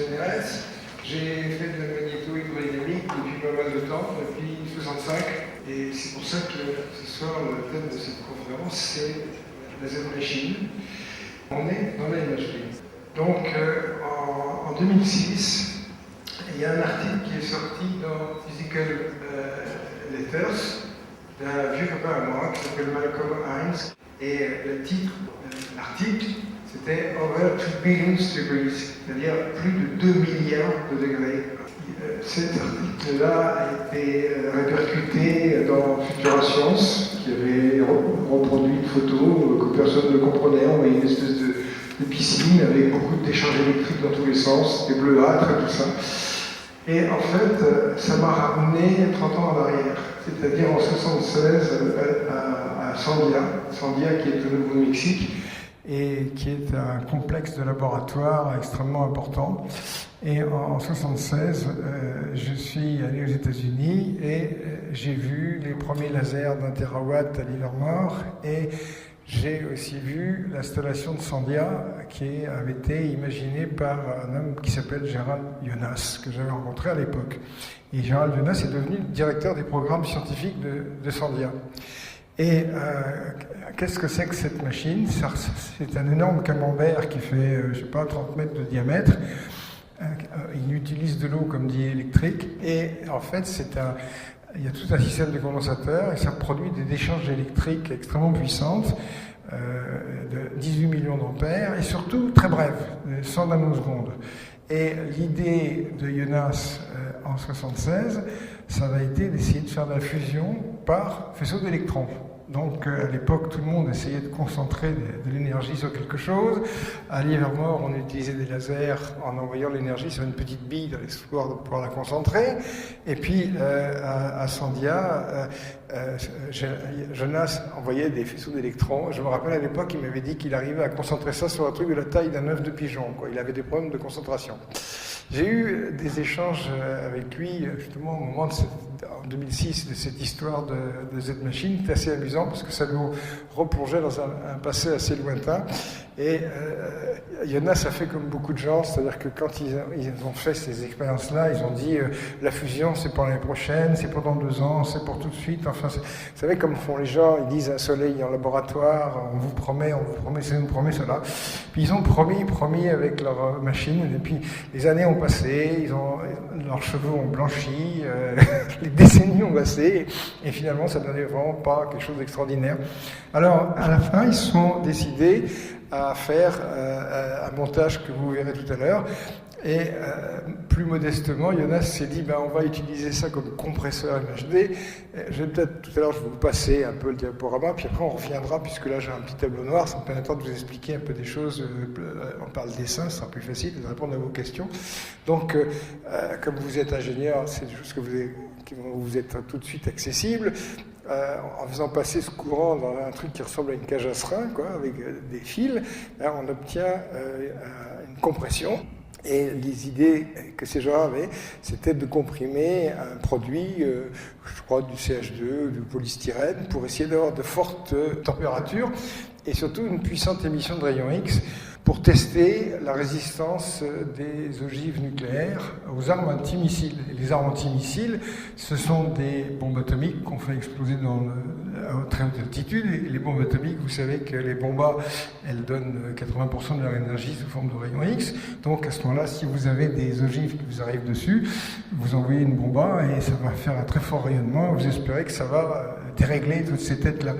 CNRS. J'ai fait de la magnéto-hydrodynamique depuis pas mal de temps, depuis 1965. Et c'est pour ça que ce soir, le thème de cette conférence, c'est la Z-Machine. On est dans la imagerie. Donc, en 2006, il y a un article qui est sorti dans Physical Letters d'un vieux copain à moi qui s'appelle Malcolm Hines. Et le titre de l'article, c'était Over 2 billion degrees, c'est-à-dire plus de 2 milliards de degrés. Cet article-là a été répercuté dans Futura Science, qui avait reproduit une photo que personne ne comprenait. On voyait une espèce de piscine avec beaucoup d'échanges électriques dans tous les sens, des bleuâtres et tout ça. Et en fait, ça m'a ramené 30 ans en arrière, c'est-à-dire en 1976 à Sandia qui est au Nouveau-Mexique, et qui est un complexe de laboratoire extrêmement important. Et en 1976, je suis allé aux États-Unis et j'ai vu les premiers lasers d'1 terawatt à Livermore, et j'ai aussi vu l'installation de Sandia qui avait été imaginée par un homme qui s'appelle Gerald Jonas, que j'avais rencontré à l'époque. Et Gerald Jonas est devenu directeur des programmes scientifiques de Sandia. Et qu'est-ce que c'est que cette machine? C'est un énorme camembert qui fait, je sais pas, 30 mètres de diamètre. Il utilise de l'eau comme dit électrique. Et en fait, il y a tout un système de condensateurs et ça produit des décharges électriques extrêmement puissantes, de 18 millions d'ampères, et surtout très brèves, 100 nanosecondes. Et l'idée de Jonas en 1976, ça a été d'essayer de faire de la fusion par faisceau d'électrons. Donc à l'époque, tout le monde essayait de concentrer de l'énergie sur quelque chose. À Livermore, on utilisait des lasers en envoyant l'énergie sur une petite bille dans l'espoir de pouvoir la concentrer. Et puis à Sandia, Jonas envoyait des faisceaux d'électrons. Je me rappelle à l'époque, il m'avait dit qu'il arrivait à concentrer ça sur un truc de la taille d'un œuf de pigeon, quoi. Il avait des problèmes de concentration. J'ai eu des échanges avec lui, justement, au moment en 2006, de cette histoire de Z-Machine. C'était assez amusant parce que ça nous replongeait dans un passé assez lointain. Et Jonas a fait comme beaucoup de gens, c'est-à-dire que quand ils ont fait ces expériences-là, ils ont dit la fusion, c'est pour l'année prochaine, c'est pour dans 2 ans, c'est pour tout de suite. Enfin, vous savez, comme font les gens, ils disent un soleil en laboratoire, on vous promet, ça nous promet cela. Puis ils ont promis avec leur machine, et puis les années ont passé, leurs cheveux ont blanchi, les décennies ont passé, et finalement ça ne donnait vraiment pas quelque chose d'extraordinaire. Alors à la fin, ils se sont décidés à faire un montage que vous verrez tout à l'heure. Et plus modestement, Jonas s'est dit on va utiliser ça comme compresseur MHD. Je vais peut-être tout à l'heure, je vais vous passer un peu le diaporama, puis après on reviendra, puisque là j'ai un petit tableau noir, ça me permettra de vous expliquer un peu des choses. On parle dessin, ce sera plus facile de répondre à vos questions. Donc, comme vous êtes ingénieur, c'est des choses qui vont vous être tout de suite accessibles. En faisant passer ce courant dans un truc qui ressemble à une cage à serin, avec des fils, là, on obtient une compression. Et les idées que ces gens avaient, c'était de comprimer un produit, je crois du CH2, du polystyrène, pour essayer d'avoir de fortes températures et surtout une puissante émission de rayons X pour tester la résistance des ogives nucléaires aux armes antimissiles. Et les armes antimissiles, ce sont des bombes atomiques qu'on fait exploser à très haute altitude. Et les bombes atomiques, vous savez que les bombas, elles donnent 80% de leur énergie sous forme de rayons X. Donc à ce moment-là, si vous avez des ogives qui vous arrivent dessus, vous envoyez une bomba et ça va faire un très fort rayonnement. Vous espérez que ça va dérégler toutes ces têtes-là.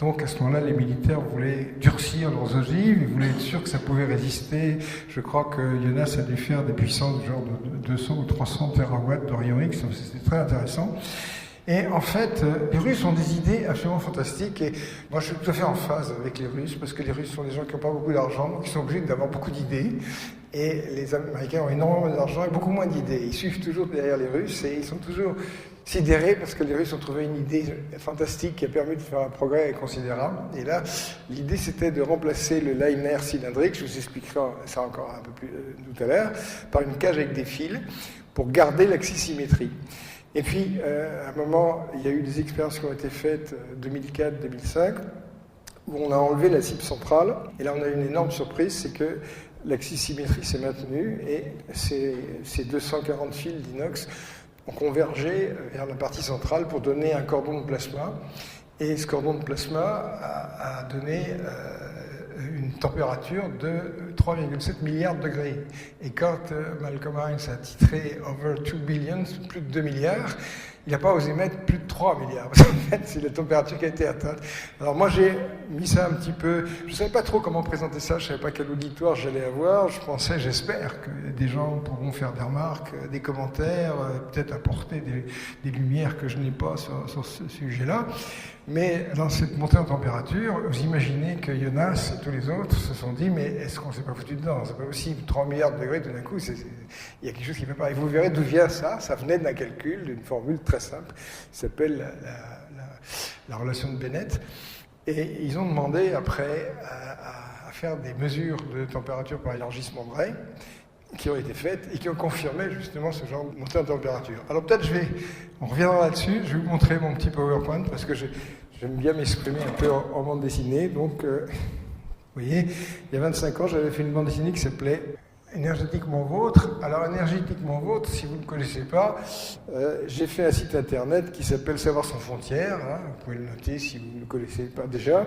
Donc à ce moment-là, les militaires voulaient durcir leurs ogives, ils voulaient être sûrs que ça pouvait résister. Je crois que Jonas a dû faire des puissances genre de 200 ou 300 terawatts de rayons X, c'était très intéressant. Et en fait, les Russes ont des idées absolument fantastiques, et moi je suis tout à fait en phase avec les Russes, parce que les Russes sont des gens qui n'ont pas beaucoup d'argent, donc ils sont obligés d'avoir beaucoup d'idées, et les Américains ont énormément d'argent et beaucoup moins d'idées. Ils suivent toujours derrière les Russes, et ils sont toujours sidérés parce que les Russes ont trouvé une idée fantastique qui a permis de faire un progrès considérable. Et là, l'idée c'était de remplacer le liner cylindrique, je vous expliquerai ça encore un peu plus tout à l'heure, par une cage avec des fils pour garder l'axisymétrie. Et puis, à un moment, il y a eu des expériences qui ont été faites 2004-2005, où on a enlevé la cible centrale. Et là, on a eu une énorme surprise, c'est que l'axisymétrie s'est maintenue et ces 240 fils d'inox ont convergé vers la partie centrale pour donner un cordon de plasma. Et ce cordon de plasma a donné une température de 3,7 milliards de degrés. Et quand Malcolm Hines a titré « Over 2 billion », plus de 2 milliards, il n'a pas osé mettre plus de 3 milliards. Parce qu'en fait, c'est la température qui a été atteinte. Alors moi, j'ai mis ça un petit peu... Je ne savais pas trop comment présenter ça, je ne savais pas quel auditoire j'allais avoir. Je pensais, j'espère, que des gens pourront faire des remarques, des commentaires, peut-être apporter des lumières que je n'ai pas sur ce sujet-là. Mais dans cette montée en température, vous imaginez que Jonas et tous les autres se sont dit « Mais est-ce qu'on ne s'est pas foutu dedans? C'est pas possible, 3 milliards de degrés, tout d'un coup, il y a quelque chose qui ne peut pas. » Et vous verrez d'où vient ça. Ça venait d'un calcul, d'une formule très simple, qui s'appelle la relation de Bennett. Et ils ont demandé après à faire des mesures de température par élargissement de Ray, qui ont été faites et qui ont confirmé justement ce genre de montée en température. Alors peut-être on reviendra là-dessus, je vais vous montrer mon petit PowerPoint parce que j'aime bien m'exprimer un peu en bande dessinée. Donc, vous voyez, il y a 25 ans, j'avais fait une bande dessinée qui s'appelait Énergétiquement Vôtre. Alors Énergétiquement Vôtre, si vous ne connaissez pas, j'ai fait un site internet qui s'appelle Savoir sans frontières, hein, vous pouvez le noter si vous ne le connaissez pas déjà,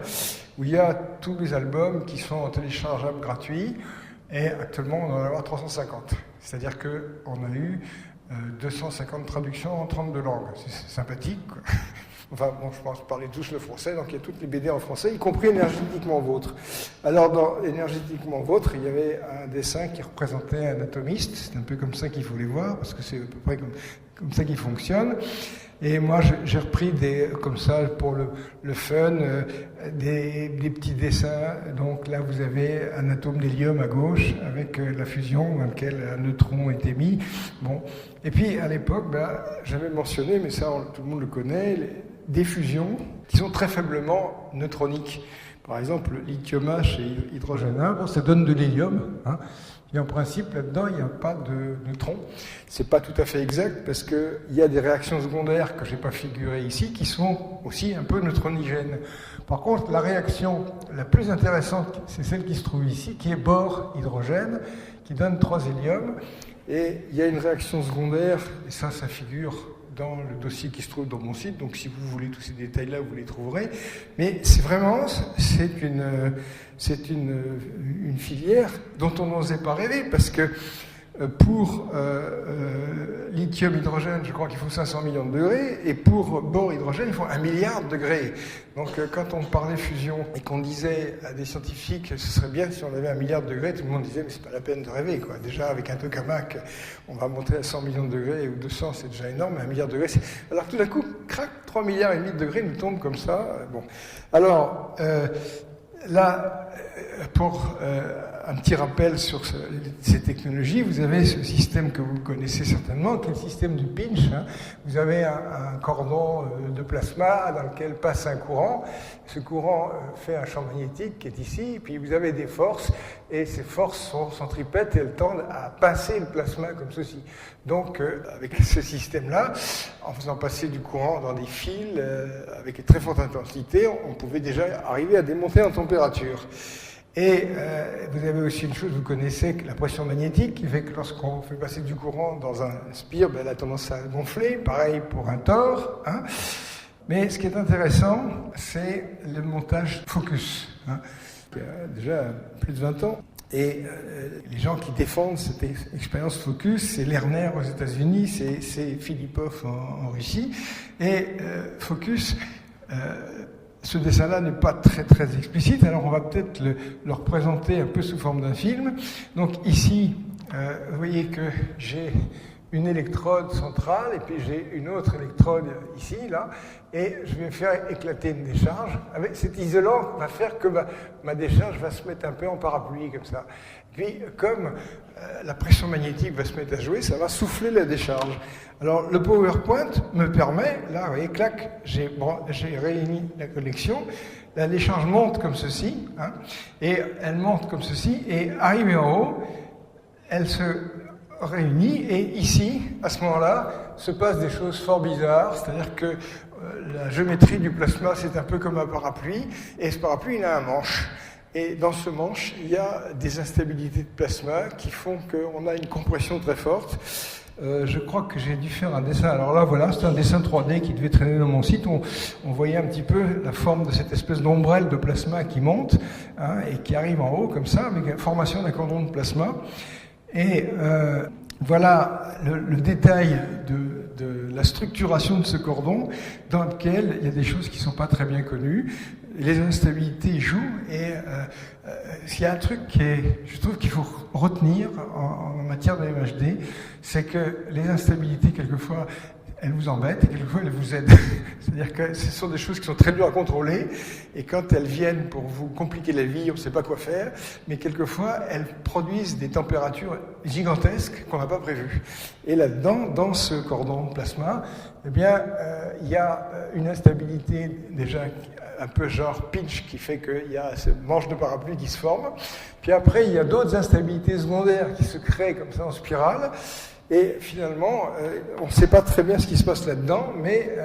où il y a tous les albums qui sont téléchargeables gratuits. Et actuellement, on en a 350. C'est-à-dire qu'on a eu 250 traductions en 32 langues. C'est sympathique, quoi. Enfin, bon, je pense parler tous le français, donc il y a toutes les BD en français, y compris Énergétiquement Vôtre. Alors, dans Énergétiquement Vôtre, il y avait un dessin qui représentait un atomiste. C'est un peu comme ça qu'il faut les voir, parce que c'est à peu près comme ça qu'ils fonctionnent. Et moi, j'ai repris comme ça, pour le fun, des petits dessins. Donc là, vous avez un atome d'hélium à gauche, avec la fusion dans laquelle un neutron est émis. Bon. Et puis, à l'époque, j'avais mentionné, mais ça, tout le monde le connaît, des fusions qui sont très faiblement neutroniques. Par exemple, lithium H et hydrogène 1, bon, ça donne de l'hélium, hein. Et en principe, là-dedans, il n'y a pas de neutrons. C'est pas tout à fait exact parce qu'il y a des réactions secondaires que je n'ai pas figurées ici qui sont aussi un peu neutronigènes. Par contre, la réaction la plus intéressante, c'est celle qui se trouve ici, qui est bore-hydrogène, qui donne 3 héliums. Et il y a une réaction secondaire, et ça figure dans le dossier qui se trouve dans mon site, donc si vous voulez tous ces détails-là, vous les trouverez. Mais c'est une filière dont on n'osait pas rêver, parce que pour lithium-hydrogène, je crois qu'il faut 500 millions de degrés, et pour bore-hydrogène, il faut 1 milliard de degrés. Donc quand on parlait fusion et qu'on disait à des scientifiques que ce serait bien si on avait 1 milliard de degrés, tout le monde disait mais c'est pas la peine de rêver, quoi. Déjà avec un tokamak, on va monter à 100 millions de degrés ou 200, c'est déjà énorme, mais 1 milliard de degrés, alors tout d'un coup, crac, 3 milliards et demi de degrés nous tombent comme ça. Bon. Alors, là, pour un petit rappel sur ces technologies, vous avez ce système que vous connaissez certainement, qui est le système du pinch, hein. Vous avez un cordon de plasma dans lequel passe un courant. Ce courant fait un champ magnétique qui est ici, puis vous avez des forces, et ces forces sont centripètes et elles tendent à pincer le plasma comme ceci. Donc, avec ce système-là, en faisant passer du courant dans des fils avec une très forte intensité, on pouvait déjà arriver à des montées en température. Et vous avez aussi une chose, vous connaissez la pression magnétique, qui fait que lorsqu'on fait passer du courant dans un spire, elle a tendance à gonfler, pareil pour un tore, hein. Mais ce qui est intéressant, c'est le montage focus, hein, qui a déjà plus de 20 ans. Et les gens qui défendent cette expérience focus, c'est Lerner aux États-Unis, c'est Filipov en Russie. Et focus, ce dessin-là n'est pas très très explicite, alors on va peut-être le représenter un peu sous forme d'un film. Donc ici, vous voyez que j'ai une électrode centrale et puis j'ai une autre électrode ici, là, et je vais faire éclater une décharge. Avec cet isolant va faire que ma décharge va se mettre un peu en parapluie comme ça. Puis comme la pression magnétique va se mettre à jouer, ça va souffler la décharge. Alors le PowerPoint me permet, là, vous voyez, clac, j'ai réuni la connexion, la décharge monte comme ceci, hein, et elle monte comme ceci, et arrivée en haut, elle se réunit, et ici, à ce moment-là, se passent des choses fort bizarres, c'est-à-dire que la géométrie du plasma, c'est un peu comme un parapluie, et ce parapluie, il a un manche. Et dans ce manche, il y a des instabilités de plasma qui font qu'on a une compression très forte. Je crois que j'ai dû faire un dessin. Alors là, voilà, c'est un dessin 3D qui devait traîner dans mon site. On voyait un petit peu la forme de cette espèce d'ombrelle de plasma qui monte et qui arrive en haut, comme ça, avec la formation d'un cordon de plasma. Et voilà le détail de la structuration de ce cordon, dans lequel il y a des choses qui ne sont pas très bien connues. Les instabilités jouent, et s'il y a un truc je trouve qu'il faut retenir en matière de MHD, c'est que les instabilités, quelquefois, elles vous embêtent et quelquefois elles vous aident. C'est-à-dire que ce sont des choses qui sont très dures à contrôler, et quand elles viennent pour vous compliquer la vie, on ne sait pas quoi faire, mais quelquefois elles produisent des températures gigantesques qu'on n'a pas prévues. Et là-dedans, dans ce cordon de plasma, eh bien, il y a une instabilité déjà un peu genre pinch qui fait qu'il y a ce manche de parapluie qui se forme. Puis après, il y a d'autres instabilités secondaires qui se créent comme ça en spirale. Et finalement, on ne sait pas très bien ce qui se passe là-dedans, mais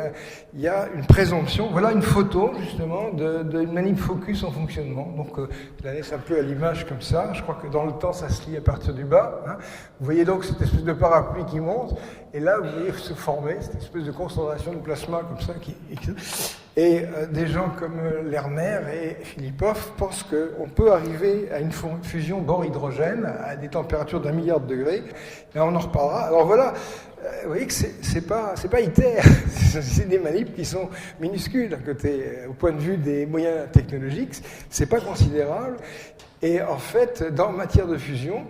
il y a une présomption. Voilà une photo, justement, d'une manip focus en fonctionnement. Donc, je la laisse un peu à l'image comme ça. Je crois que dans le temps, ça se lit à partir du bas. Hein. Vous voyez donc cette espèce de parapluie qui monte, et là, vous voyez se former cette espèce de concentration de plasma comme ça. Et des gens comme Lerner et Filipov pensent qu'on peut arriver à une fusion bore-hydrogène à des températures d'1 milliard de degrés. Et on en reparlera. Alors voilà, vous voyez que c'est pas ITER, c'est des manips qui sont minuscules à côté. Au point de vue des moyens technologiques, c'est pas considérable. Et en fait, dans matière de fusion,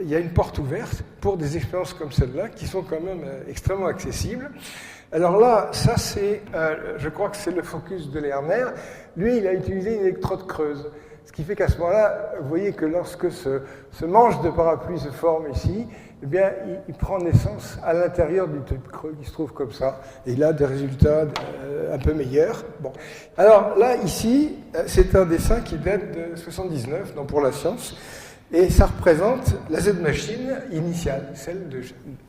il y a une porte ouverte pour des expériences comme celle-là qui sont quand même extrêmement accessibles. Alors là, ça je crois que c'est le focus de Lerner. Lui, il a utilisé une électrode creuse. Ce qui fait qu'à ce moment-là, vous voyez que lorsque ce manche de parapluie se forme ici, eh bien, il prend naissance à l'intérieur du tube creux qui se trouve comme ça. Et il a des résultats un peu meilleurs. Bon. Alors là, ici, c'est un dessin qui date de 79, donc pour la science. Et ça représente la Z-machine initiale, celle de...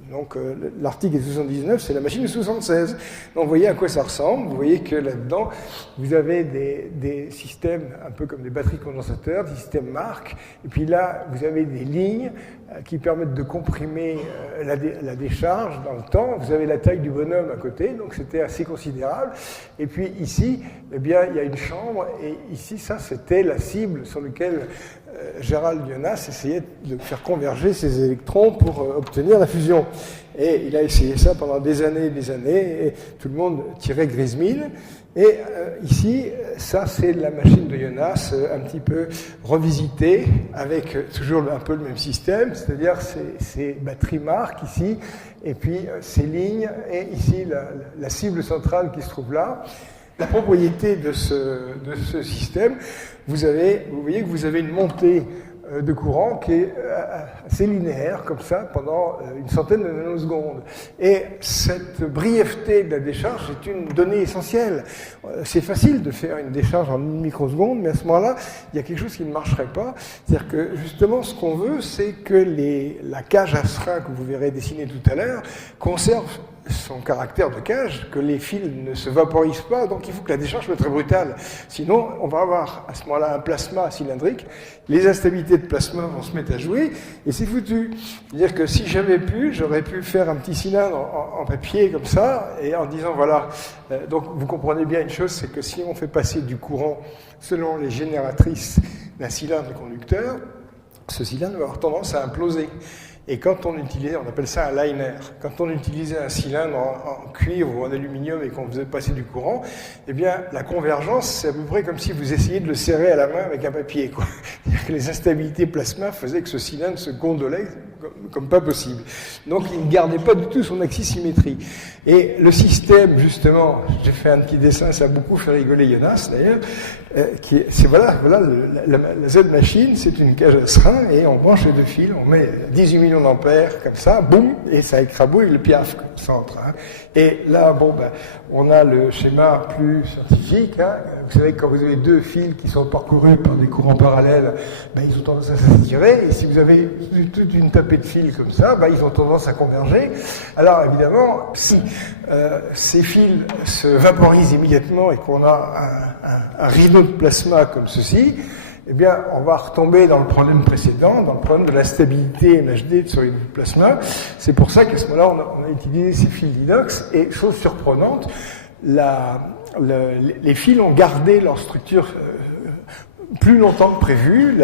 Donc l'article est 79, c'est la machine de 76. Donc vous voyez à quoi ça ressemble. Vous voyez que là-dedans, vous avez des systèmes un peu comme des batteries condensateurs, des systèmes Mark. Et puis là, vous avez des lignes qui permettent de comprimer la décharge dans le temps. Vous avez la taille du bonhomme à côté, donc c'était assez considérable. Et puis ici, eh bien, il y a une chambre. Et ici, ça, c'était la cible sur laquelle Gérald Jonas essayait de faire converger ces électrons pour obtenir la fusion. Et il a essayé ça pendant des années et des années, et tout le monde tirait grise mine. Et ici, ça c'est la machine de Jonas, un petit peu revisitée, avec toujours un peu le même système, c'est-à-dire ces batteries Mark ici, et puis ces lignes, et ici la cible centrale qui se trouve là. La propriété de ce système, vous voyez que vous avez une montée de courant qui est assez linéaire, comme ça, pendant une centaine de nanosecondes. Et cette brièveté de la décharge est une donnée essentielle. C'est facile de faire une décharge en 1 microseconde, mais à ce moment-là, il y a quelque chose qui ne marcherait pas. C'est-à-dire que, justement, ce qu'on veut, c'est que la cage à serin que vous verrez dessinée tout à l'heure conserve son caractère de cage, que les fils ne se vaporisent pas, donc il faut que la décharge soit très brutale. Sinon, on va avoir à ce moment-là un plasma cylindrique, les instabilités de plasma vont se mettre à jouer, et c'est foutu. C'est-à-dire que si j'avais j'aurais pu faire un petit cylindre en papier comme ça, et en disant voilà, donc vous comprenez bien une chose, c'est que si on fait passer du courant selon les génératrices d'un cylindre conducteur, ce cylindre va avoir tendance à imploser. Et quand on utilisait, on appelle ça un liner, quand on utilisait un cylindre en cuivre ou en aluminium et qu'on faisait passer du courant, eh bien, la convergence, c'est à peu près comme si vous essayiez de le serrer à la main avec un papier, quoi. C'est-à-dire que les instabilités plasma faisaient que ce cylindre se gondolait comme pas possible. Donc, il ne gardait pas du tout son axis-symétrie. Et le système, justement, j'ai fait un petit dessin, ça a beaucoup fait rigoler Jonas, d'ailleurs, voilà la Z-machine, c'est une cage à serin, et on branche les deux fils, on met 18 millions d'ampères, comme ça, boum, et ça écrabouille le piaf, centre. Hein. Et là, on a le schéma plus scientifique. Hein. Vous savez que quand vous avez deux fils qui sont parcourus par des courants parallèles, ils ont tendance à s'attirer, et si vous avez toute une tapée flopées de fils comme ça, ils ont tendance à converger. Alors évidemment, si ces fils se vaporisent immédiatement et qu'on a un rideau de plasma comme ceci, eh bien, on va retomber dans le problème précédent, dans le problème de la stabilité MHD sur une plasma. C'est pour ça qu'à ce moment-là, on a utilisé ces fils d'inox. Et chose surprenante, les fils ont gardé leur structure plus longtemps que prévu.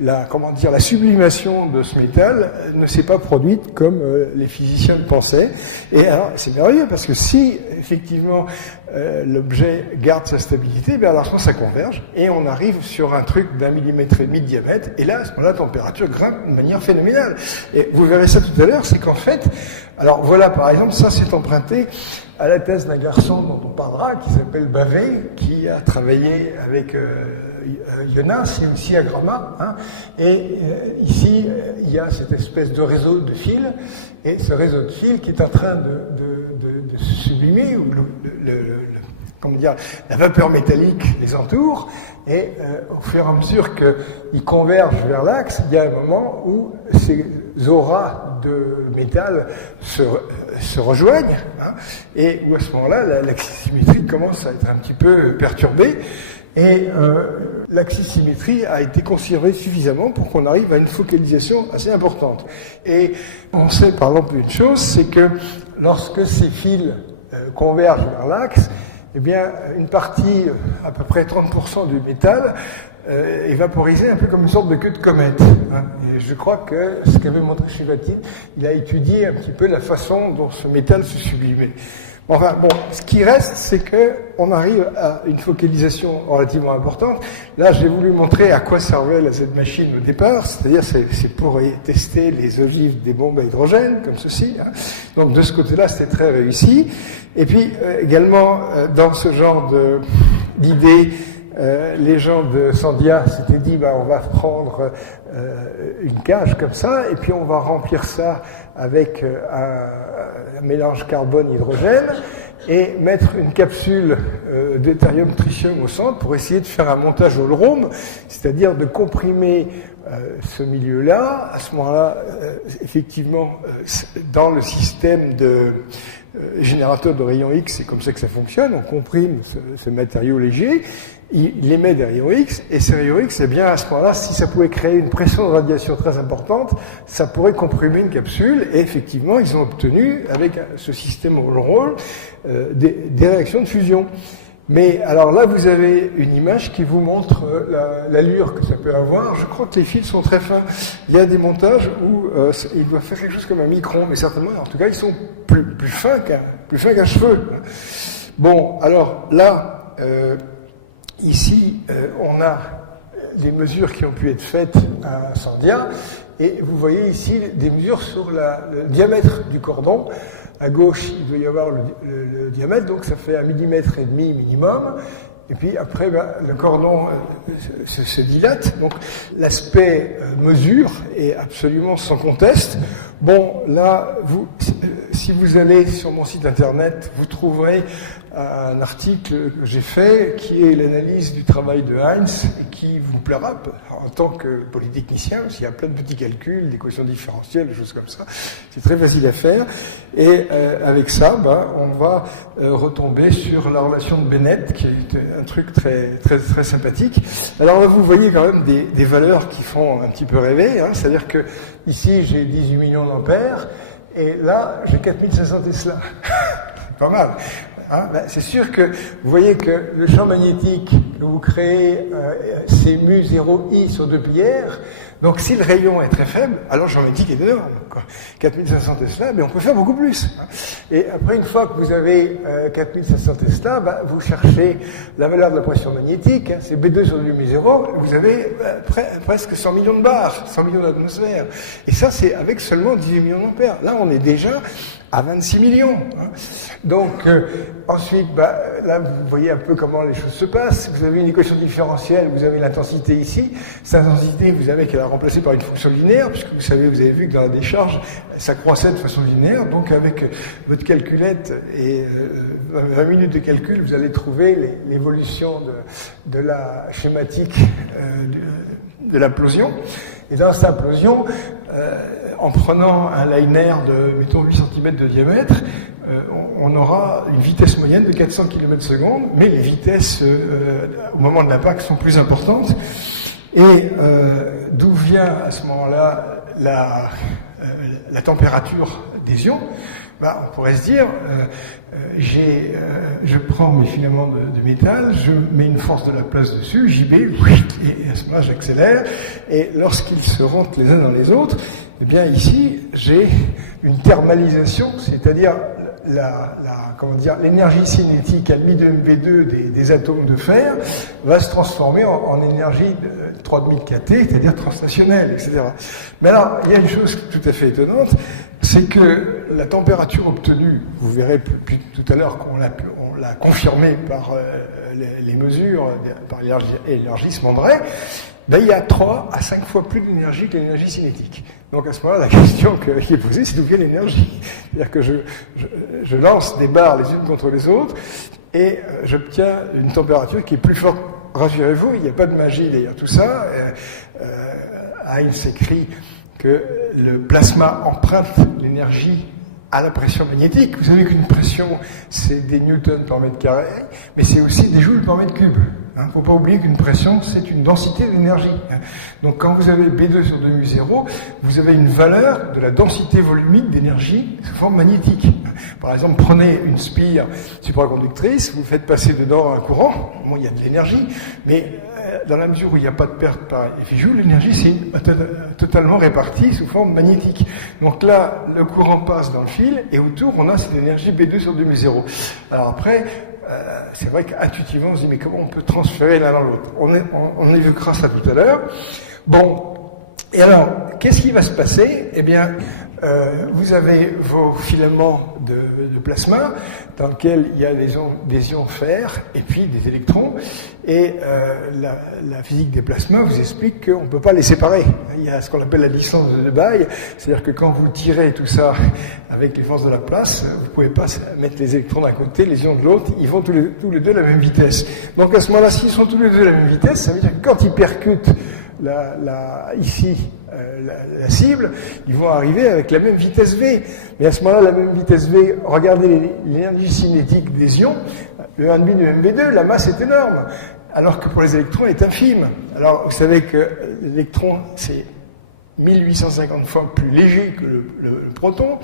La sublimation de ce métal ne s'est pas produite comme les physiciens le pensaient. Et alors, c'est merveilleux parce que si effectivement l'objet garde sa stabilité, alors ça converge et on arrive sur un truc d'1,5 millimètre de diamètre. Et là, à ce moment-là, la température grimpe de manière phénoménale. Et vous verrez ça tout à l'heure, c'est qu'en fait, alors voilà, par exemple, ça c'est emprunté à la thèse d'un garçon dont on parlera, qui s'appelle Bavet, qui a travaillé avec Jonas et aussi à Gramma. Et ici, il y a cette espèce de réseau de fils, et ce réseau de fils qui est en train de se sublimer, où la vapeur métallique les entoure, et au fur et à mesure qu'ils convergent vers l'axe, il y a un moment où ces auras de métal se rejoignent, et où à ce moment-là, l'axisymétrie commence à être un petit peu perturbée, et l'axisymétrie a été conservée suffisamment pour qu'on arrive à une focalisation assez importante. Et on sait par exemple une chose, c'est que lorsque ces fils convergent vers l'axe, eh bien, une partie, à peu près 30% du métal, est vaporisée un peu comme une sorte de queue de comète. Et je crois que ce qu'avait montré Shivatit, il a étudié un petit peu la façon dont ce métal se sublimait. Enfin, bon, ce qui reste, c'est que on arrive à une focalisation relativement importante. Là, j'ai voulu montrer à quoi servait cette machine au départ, c'est-à-dire c'est pour tester les ogives des bombes à hydrogène, comme ceci. Donc, de ce côté-là, c'était très réussi. Et puis, également, dans ce genre d'idée, les gens de Sandia s'étaient dit, on va prendre une cage comme ça, et puis on va remplir ça avec un mélange carbone-hydrogène, et mettre une capsule deutérium-tritium au centre pour essayer de faire un montage holorome, c'est-à-dire de comprimer ce milieu-là. À ce moment-là, effectivement, dans le système de générateur de rayons X, c'est comme ça que ça fonctionne, on comprime ce matériau léger, il émet des rayons X, et ces rayons X, eh bien, à ce moment-là, si ça pouvait créer une pression de radiation très importante, ça pourrait comprimer une capsule, et effectivement, ils ont obtenu, avec ce système Hall-Roll, des réactions de fusion. Mais alors là, vous avez une image qui vous montre l'allure que ça peut avoir. Je crois que les fils sont très fins. Il y a des montages où ils doivent faire quelque chose comme un micron, mais certainement, en tout cas, ils sont plus fins qu'un cheveu. Bon, alors là, ici, on a les mesures qui ont pu être faites à Sandia, et vous voyez ici des mesures sur le diamètre du cordon. À gauche, il doit y avoir le diamètre, donc ça fait 1,5 millimètre minimum. Et puis après, le cordon se dilate. Donc l'aspect mesure est absolument sans conteste. Bon, là, si vous allez sur mon site internet, vous trouverez un article que j'ai fait qui est l'analyse du travail de Heinz et qui vous plaira en tant que polytechnicien, parce qu'il y a plein de petits calculs, d'équations différentielles, des choses comme ça. C'est très facile à faire. Et avec ça, on va retomber sur la relation de Bennett, qui est un truc très, très, très sympathique. Alors là, vous voyez quand même des valeurs qui font un petit peu rêver. C'est-à-dire que ici, j'ai 18 millions d'ampères, et là, j'ai 4500 Tesla. C'est pas mal. C'est sûr que vous voyez que le champ magnétique que vous créez, c'est mu 0I sur 2πr. Donc si le rayon est très faible, alors le champ magnétique est énorme. 4500 Tesla, mais on peut faire beaucoup plus. Et après, une fois que vous avez 4500 Tesla, vous cherchez la valeur de la pression magnétique, c'est B2 sur du mu0, vous avez presque 100 millions de bars, 100 millions d'atmosphères. Et ça, c'est avec seulement 18 millions d'ampères. Là, on est déjà à 26 millions. Donc, ensuite, là, vous voyez un peu comment les choses se passent. Vous avez une équation différentielle, vous avez l'intensité ici. Cette intensité, vous avez qu'elle est remplacée par une fonction linéaire, puisque vous avez vu que dans la décharge, ça croissait de façon linéaire. Donc, avec votre calculette et 20 minutes de calcul, vous allez trouver l'évolution de la schématique de l'implosion. Et dans cette implosion, en prenant un liner de, mettons, 8 cm de diamètre, on aura une vitesse moyenne de 400 km/s, mais les vitesses au moment de l'impact sont plus importantes. Et d'où vient à ce moment-là la température des ions? On pourrait se dire, je prends mes filaments de métal, je mets une force de Laplace dessus, JB, et à ce moment-là j'accélère, et lorsqu'ils se rentrent les uns dans les autres, eh bien ici j'ai une thermalisation, c'est-à-dire l'énergie cinétique à mi de MV2 des atomes de fer va se transformer en énergie de 3000 kT, c'est-à-dire transstationnelle, etc. Mais alors, il y a une chose tout à fait étonnante, c'est que la température obtenue, vous verrez plus tout à l'heure qu'on l'a confirmée par les mesures, par l'élargissement de Ray, il y a 3 à 5 fois plus d'énergie que l'énergie cinétique. Donc à ce moment-là, la question qui est posée, c'est d'où vient l'énergie. C'est-à-dire que je lance des barres les unes contre les autres et j'obtiens une température qui est plus forte. Rassurez-vous, il n'y a pas de magie derrière tout ça. Heinz écrit que le plasma emprunte l'énergie à la pression magnétique. Vous savez qu'une pression, c'est des newtons par mètre carré, mais c'est aussi des joules par mètre cube. Il ne faut pas oublier qu'une pression, c'est une densité d'énergie. Donc quand vous avez B2 sur 2mu0, vous avez une valeur de la densité volumique d'énergie sous forme magnétique. Par exemple, prenez une spire supraconductrice, vous faites passer dedans un courant, bon, il y a de l'énergie, mais dans la mesure où il n'y a pas de perte par effet Joule, l'énergie c'est totalement répartie sous forme magnétique. Donc là, le courant passe dans le fil, et autour, on a cette énergie B2 sur 2mu0. Alors après, c'est vrai qu'intuitivement, on se dit, mais comment on peut transférer l'un dans l'autre? On évoquera ça tout à l'heure. Bon, et alors, qu'est-ce qui va se passer? Eh bien, vous avez vos filaments de plasma dans lesquels il y a des ions fer et puis des électrons, et la physique des plasmas vous explique qu'on ne peut pas les séparer. Il y a ce qu'on appelle la licence de Debye, c'est-à-dire que quand vous tirez tout ça avec les forces de Laplace, vous ne pouvez pas mettre les électrons d'un côté, les ions de l'autre, ils vont tous les deux à la même vitesse. Donc à ce moment-là, s'ils sont tous les deux à la même vitesse, ça veut dire que quand ils percutent la cible, ils vont arriver avec la même vitesse V. Mais à ce moment-là, la même vitesse V, regardez l'énergie cinétique des ions, le 1,5 de MV2, la masse est énorme, alors que pour les électrons, elle est infime. Alors, vous savez que l'électron, c'est 1850 fois plus léger que le proton.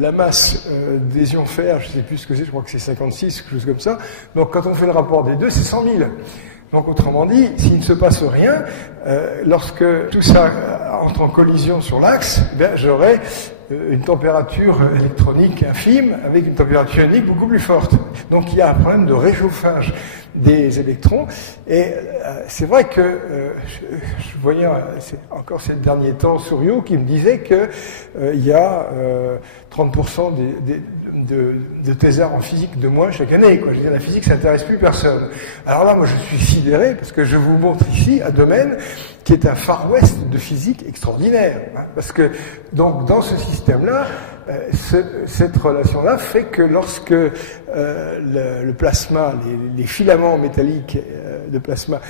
La masse des ions fer, je ne sais plus ce que c'est, je crois que c'est 56, quelque chose comme ça. Donc, quand on fait le rapport des deux, c'est 100 000. Donc, autrement dit, s'il ne se passe rien, lorsque tout ça entre en collision sur l'axe, j'aurai une température électronique infime avec une température ionique beaucoup plus forte. Donc, il y a un problème de réchauffage des électrons. Et c'est vrai que je voyais encore ces derniers temps Souriau qui me disait que il y a 30% de thésards en physique de moins chaque année. Quoi. Je veux dire, la physique, ça n'intéresse plus personne. Alors là, moi, je suis sidéré parce que je vous montre ici un domaine qui est un Far West de physique extraordinaire. Hein, parce que, donc, dans ce système-là, cette relation-là fait que lorsque le plasma, les filaments métalliques de plasma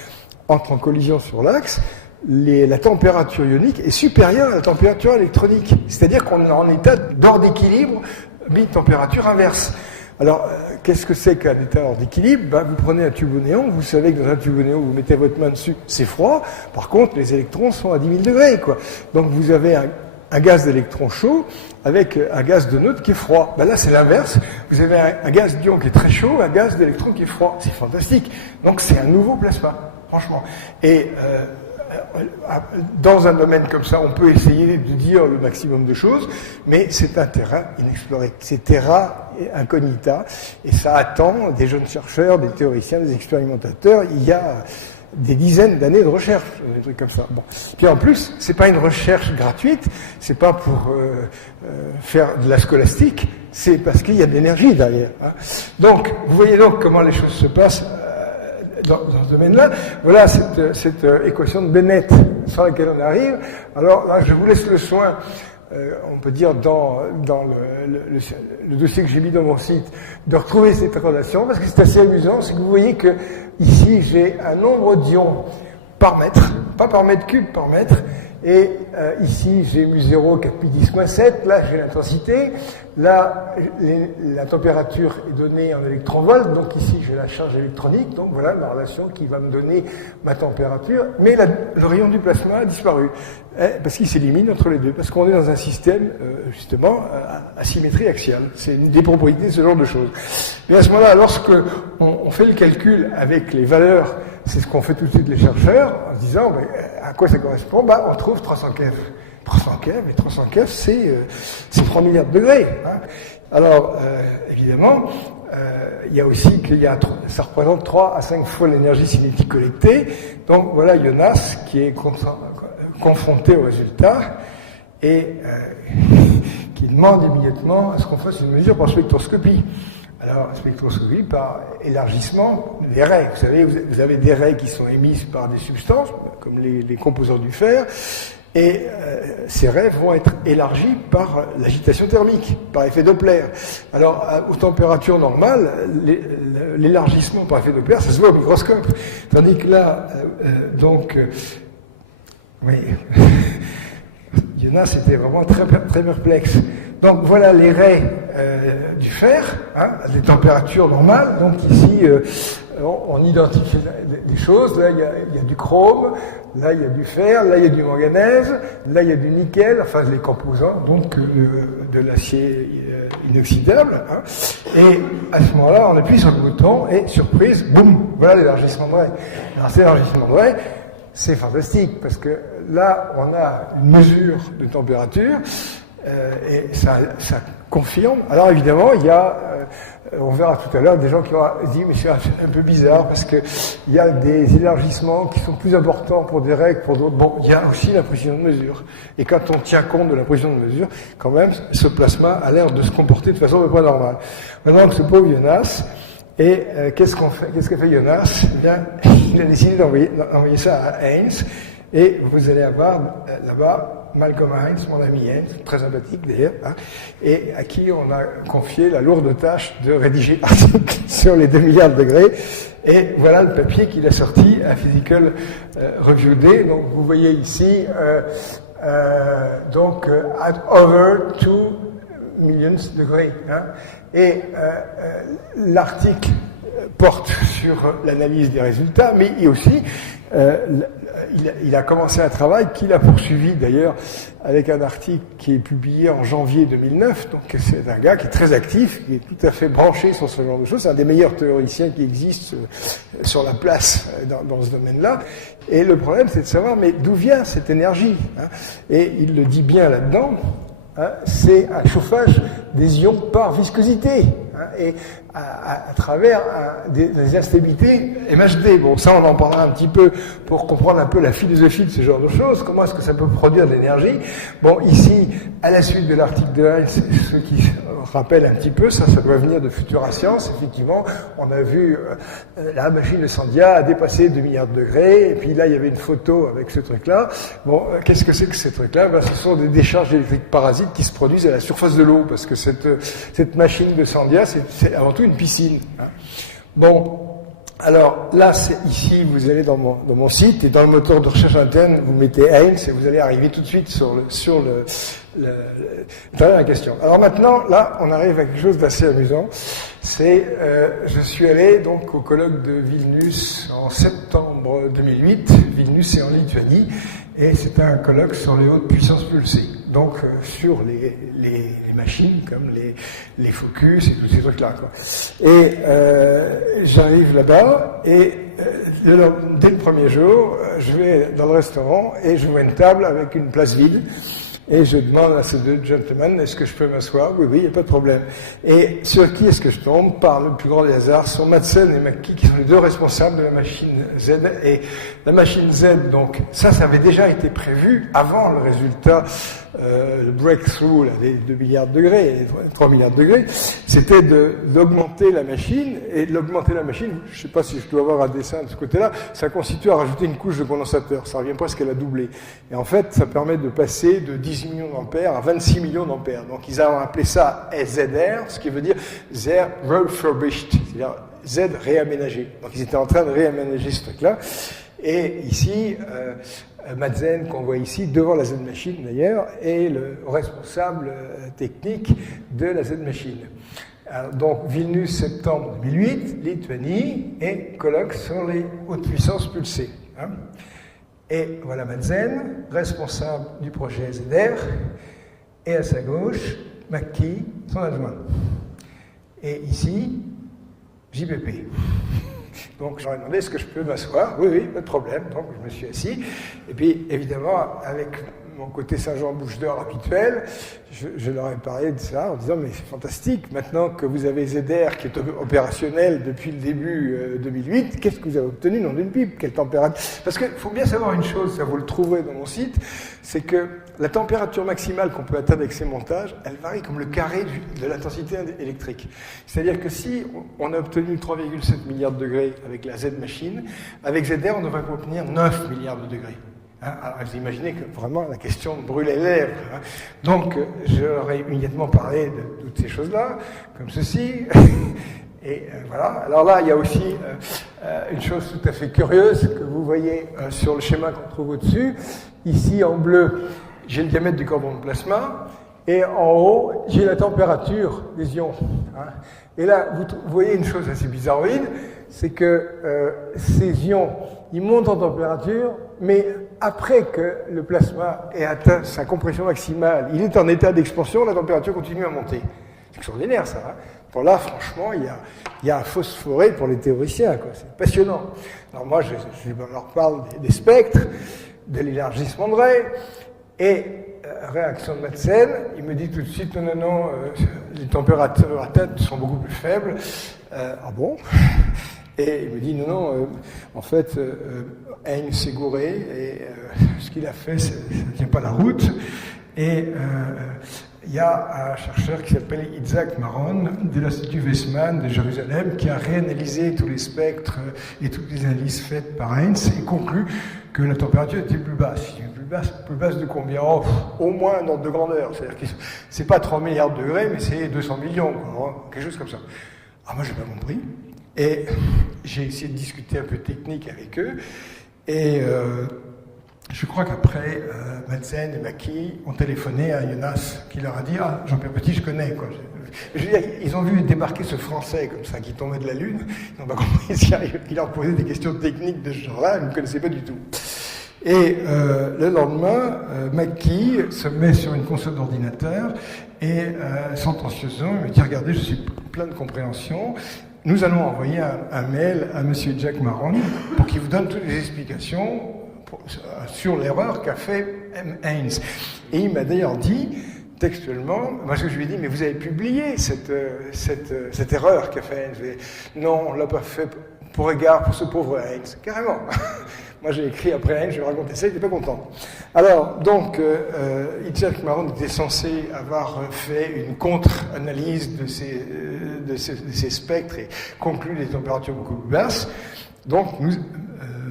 entrent en collision sur l'axe, la température ionique est supérieure à la température électronique. C'est-à-dire qu'on est en état d'ordre d'équilibre, mais température inverse. Alors, qu'est-ce que c'est qu'un état hors d'équilibre? Vous prenez un tube au néon, vous savez que dans un tube au néon, vous mettez votre main dessus, c'est froid. Par contre, les électrons sont à 10 000 degrés, quoi. Donc, vous avez un gaz d'électrons chaud avec un gaz de neutre qui est froid. Là, c'est l'inverse. Vous avez un gaz d'ion qui est très chaud, un gaz d'électrons qui est froid. C'est fantastique. Donc, c'est un nouveau plasma, franchement. Et dans un domaine comme ça, on peut essayer de dire le maximum de choses, mais c'est un terrain inexploré. C'est terra incognita, et ça attend des jeunes chercheurs, des théoriciens, des expérimentateurs. Il y a des dizaines d'années de recherche, des trucs comme ça. Bon. Puis en plus, c'est pas une recherche gratuite, c'est pas pour faire de la scolastique, c'est parce qu'il y a de l'énergie derrière. Hein. Donc, vous voyez donc comment les choses se passent dans ce domaine-là. Voilà cette équation de Bennett sur laquelle on arrive. Alors là, je vous laisse le soin, on peut dire dans le dossier que j'ai mis dans mon site, de retrouver cette relation, parce que c'est assez amusant, c'est que vous voyez que ici j'ai un nombre d'ions par mètre, pas par mètre cube, par mètre, Et ici, j'ai mu0, 4π10-7, là j'ai l'intensité, là la température est donnée en électronvolts, donc ici j'ai la charge électronique, donc voilà la relation qui va me donner ma température, mais le rayon du plasma a disparu, parce qu'il s'élimine entre les deux, parce qu'on est dans un système, justement, à symétrie axiale. C'est une des propriétés de ce genre de choses. Mais à ce moment-là, lorsque on fait le calcul avec les valeurs, c'est ce qu'ont fait tout de suite les chercheurs, en se disant, mais à quoi ça correspond? On trouve 300 keV. 300 keV, mais 300 keV, c'est 3 milliards de degrés. Hein. Alors, évidemment, il y a aussi ça représente 3 à 5 fois l'énergie cinétique collectée. Donc voilà Jonas qui est confronté au résultat et qui demande immédiatement à ce qu'on fasse une mesure par spectroscopie. Alors, spectroscopie par élargissement des raies. Vous savez, vous avez des raies qui sont émises par des substances, comme les composants du fer, et ces raies vont être élargies par l'agitation thermique, par effet Doppler. Alors, aux températures normales, l'élargissement par effet Doppler, ça se voit au microscope. Tandis que là, oui, Jonas était vraiment très, très perplexe. Donc voilà les raies du fer, hein, à des températures normales. Donc ici, on identifie des choses. Là, il y a du chrome, là, il y a du fer, là, il y a du manganèse, là, il y a du nickel, enfin les composants donc de l'acier inoxydable. Hein. Et à ce moment-là, on appuie sur le bouton et surprise, boum, voilà l'élargissement de raies. Alors cet élargissement de raies, c'est fantastique parce que là, on a une mesure de température. Et ça confirme. Alors évidemment, il y a, on verra tout à l'heure, des gens qui ont dit mais c'est un peu bizarre parce que il y a des élargissements qui sont plus importants pour des règles, pour d'autres. Bon, il y a aussi la précision de mesure. Et quand on tient compte de la précision de mesure, quand même, ce plasma a l'air de se comporter de façon à peu près normale. Maintenant, ce pauvre Jonas, et qu'est-ce qu'a fait Jonas? Eh bien, il a décidé d'envoyer ça à Heinz. Et vous allez avoir là-bas Malcolm Heinz, mon ami Heinz, très sympathique d'ailleurs, hein, et à qui on a confié la lourde tâche de rédiger l'article sur les 2 milliards de degrés. Et voilà le papier qu'il a sorti à Physical Review Day. Donc vous voyez ici, at over 2 millions de degrés. Hein, et l'article porte sur l'analyse des résultats, mais il aussi il a commencé un travail qu'il a poursuivi d'ailleurs avec un article qui est publié en janvier 2009. Donc c'est un gars qui est très actif, qui est tout à fait branché sur ce genre de choses. C'est un des meilleurs théoriciens qui existent sur la place dans ce domaine-là. Et le problème, c'est de savoir mais d'où vient cette énergie, hein. Et il le dit bien là-dedans. Hein, c'est un chauffage des ions par viscosité, hein, et à travers des instabilités MHD. Bon, ça on en parlera un petit peu pour comprendre un peu la philosophie de ce genre de choses, comment est-ce que ça peut produire de l'énergie. Bon, ici, à la suite de l'article de Heinz, ce qui rappelle un petit peu, ça doit venir de Futura Science, effectivement, on a vu la machine de Sandia a dépassé 2 milliards de degrés, et puis là il y avait une photo avec ce truc-là. Bon, qu'est-ce que c'est que ces trucs-là? Ben, ce sont des décharges électriques parasites qui se produisent à la surface de l'eau, parce que cette machine de Sandia, c'est avant tout une piscine. Hein. Bon, alors là, ici, vous allez dans mon site, et dans le moteur de recherche interne, vous mettez Heinz, et vous allez arriver tout de suite sur la question. Alors maintenant, là, on arrive à quelque chose d'assez amusant. C'est, je suis allé donc au colloque de Vilnius en septembre 2008. Vilnius, c'est en Lituanie, et c'était un colloque sur les hautes puissances pulsées. Donc sur les machines comme les focus et tous ces trucs-là, quoi. Et j'arrive là-bas et dès le premier jour, je vais dans le restaurant et je vois une table avec une place vide. Et je demande à ces 2 gentlemen, est-ce que je peux m'asseoir? Oui, il n'y a pas de problème. Et sur qui est-ce que je tombe? Par le plus grand des hasards, sur Madsen et Mackie, qui sont les 2 responsables de la machine Z. Et la machine Z, donc, ça avait déjà été prévu avant le résultat, le breakthrough, là, des 2 milliards de degrés, les 3 milliards de degrés. C'était d'augmenter la machine, et l'augmenter la machine, je ne sais pas si je dois avoir un dessin de ce côté-là, ça constitue à rajouter une couche de condensateur. Ça revient presque à la doubler. Et en fait, ça permet de passer de 18 millions d'ampères à 26 millions d'ampères. Donc ils ont appelé ça ZR, ce qui veut dire Z refurbished, c'est-à-dire Z réaménagé. Donc ils étaient en train de réaménager ce truc-là. Et ici, Madsen, qu'on voit ici, devant la Z-Machine d'ailleurs, est le responsable technique de la Z-Machine. Donc, Vilnius, septembre 2008, Lituanie, et colloque sur les hautes puissances pulsées. Hein. Et voilà Madsen, responsable du projet ZR, et à sa gauche, McKee, son adjoint. Et ici, JPP. Donc, j'aurais demandé, est-ce que je peux m'asseoir? Oui, oui, pas de problème. Donc, je me suis assis. Et puis, évidemment, avec mon côté Saint-Jean bouche d'or habituel, je leur ai parlé de ça en disant, mais c'est fantastique, maintenant que vous avez ZR qui est opérationnel depuis le début 2008, qu'est-ce que vous avez obtenu dans une pipe? Quelle température? Parce qu'il faut bien savoir une chose, ça vous le trouverez dans mon site, c'est que la température maximale qu'on peut atteindre avec ces montages, elle varie comme le carré de l'intensité électrique. C'est-à-dire que si on a obtenu 3,7 milliards de degrés avec la Z-Machine, avec ZR, on devrait obtenir 9 milliards de degrés. Hein, alors, vous imaginez que vraiment la question brûlait les lèvres. Hein. Donc, j'aurais immédiatement parlé de toutes ces choses-là, comme ceci. Et voilà. Alors là, il y a aussi une chose tout à fait curieuse que vous voyez sur le schéma qu'on trouve au-dessus. Ici, en bleu, j'ai le diamètre du cordon de plasma. Et en haut, j'ai la température des ions. Hein. Et là, vous voyez une chose assez bizarroïde, c'est que ces ions, ils montent en température, mais après que le plasma ait atteint sa compression maximale, il est en état d'expansion, la température continue à monter. C'est extraordinaire, ça. Hein. Bon, là, franchement, il y a à phosphorer pour les théoriciens, quoi. C'est passionnant. Alors moi, je leur parle des spectres, de l'élargissement de Ray, et réaction de Madsen, il me dit tout de suite, non, les températures atteintes sont beaucoup plus faibles. Ah bon? Et il me dit, non, en fait, Haynes s'est gouré, et ce qu'il a fait, ça ne tient pas la route. Et il y a un chercheur qui s'appelle Isaac Maron, de l'Institut Weizmann de Jérusalem, qui a réanalysé tous les spectres et toutes les analyses faites par Haynes, et conclut que la température était plus basse. Plus basse de combien? Au moins un ordre de grandeur. C'est-à-dire que c'est pas 3 milliards de degrés, mais c'est 200 millions, quoi, quelque chose comme ça. Ah, moi, j'ai pas compris. Et j'ai essayé de discuter un peu technique avec eux. Et je crois qu'après, Madsen et McKee ont téléphoné à Jonas, qui leur a dit « Ah, Jean-Pierre Petit, je connais, quoi. » Je veux dire, ils ont vu débarquer ce Français, comme ça, qui tombait de la Lune. Ils n'ont pas compris qu'il leur posait des questions techniques de ce genre-là. Ils ne me connaissaient pas du tout. Et le lendemain, McKee se met sur une console d'ordinateur et, sentencieusement, il me dit « Regardez, je suis plein de compréhension. Nous allons envoyer un mail à M. Jack Maron pour qu'il vous donne toutes les explications sur l'erreur qu'a fait Haynes. » Et il m'a d'ailleurs dit, textuellement, parce que je lui ai dit « Mais vous avez publié cette erreur qu'a fait Haynes ?» Non, on ne l'a pas fait pour égard pour ce pauvre Haynes. Carrément. Moi, j'ai écrit après Haynes, je lui ai raconté ça, il n'était pas content. Alors, donc, Isaac Maron était censé avoir fait une contre-analyse de ces spectres et conclu des températures beaucoup plus basses. Donc,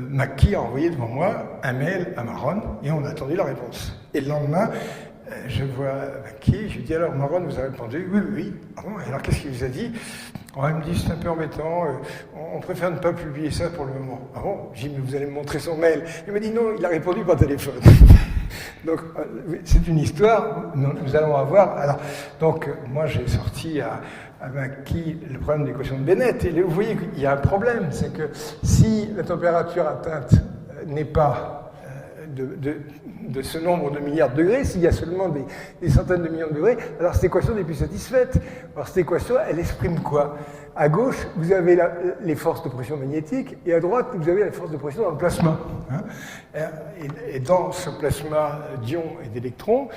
McKee a envoyé devant moi un mail à Maron et on a attendu la réponse. Et le lendemain, je vois McKee, je lui dis alors Maron vous a répondu oui. Ah bon, alors qu'est-ce qu'il vous a dit? Il me dit c'est un peu embêtant, on préfère ne pas publier ça pour le moment. Ah bon? J'ai dit mais vous allez me montrer son mail. Il m'a dit non, il a répondu par téléphone. Donc c'est une histoire, nous allons avoir. Alors, donc moi j'ai sorti à McKee le problème de l'équation de Bennett. Et vous voyez qu'il y a un problème, c'est que si la température atteinte n'est pas de ce nombre de milliards de degrés, s'il y a seulement des centaines de millions de degrés, alors cette équation n'est plus satisfaite. Alors cette équation, elle exprime quoi? À gauche, vous avez les forces de pression magnétique, et à droite, vous avez les forces de pression dans le plasma. Hein. Et dans ce plasma d'ions et d'électrons,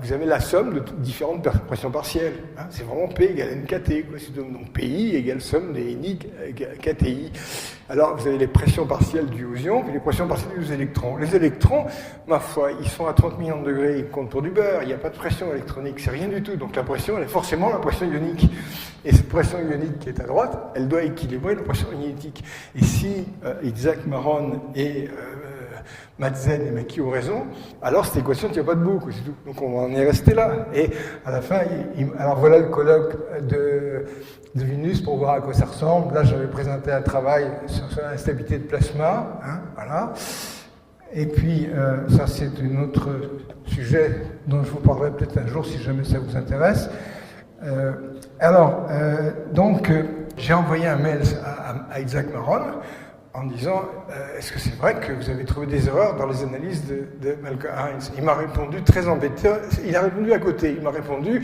vous avez la somme de différentes pressions partielles. Hein. C'est vraiment P égale NKT. Donc PI égale somme des NI KTI. Alors, vous avez les pressions partielles dues aux ions et les pressions partielles dues aux électrons. Les électrons, ma foi, ils sont à 30 millions de degrés, ils comptent pour du beurre, il n'y a pas de pression électronique, c'est rien du tout. Donc la pression, elle est forcément la pression ionique. Et cette pression ionique qui est à droite, elle doit équilibrer la pression magnétique. Et si Isaac Maron et Madsen et Mackie ont raison, alors cette équation ne tient pas debout, c'est tout. Donc on en est resté là. Et à la fin, alors voilà le colloque de Vilnius pour voir à quoi ça ressemble. Là, j'avais présenté un travail sur l'instabilité de plasma, hein, voilà. Et puis, ça c'est un autre sujet dont je vous parlerai peut-être un jour si jamais ça vous intéresse. Donc, j'ai envoyé un mail à Isaac Maron en disant est-ce que c'est vrai que vous avez trouvé des erreurs dans les analyses de Malcolm Hines? Il m'a répondu très embêté, il a répondu à côté, il m'a répondu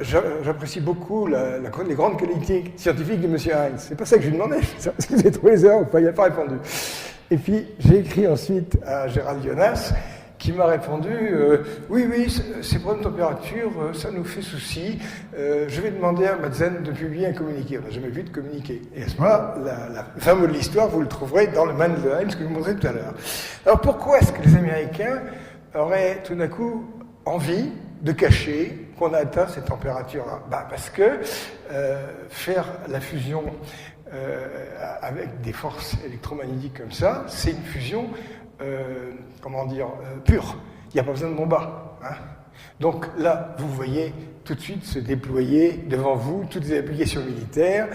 j'apprécie beaucoup les grandes qualités scientifiques de M. Hines. C'est pas ça que je lui demandais, est-ce que vous avez trouvé les erreurs? Il n'a pas répondu. Et puis j'ai écrit ensuite à Gérald Jonas qui m'a répondu oui, ces problèmes de température, ça nous fait souci. Je vais demander à Madsen de publier un communiqué. On n'a jamais vu de communiqué. Et à ce moment-là, la fin mot de l'histoire, vous le trouverez dans le manuel de Hines que je vous montrais tout à l'heure. Alors pourquoi est-ce que les Américains auraient tout d'un coup envie de cacher qu'on a atteint ces températures-là? Parce que faire la fusion avec des forces électromagnétiques comme ça, c'est une fusion pure. Il n'y a pas besoin de bomba. Hein. Donc là, vous voyez tout de suite se déployer devant vous toutes les applications militaires.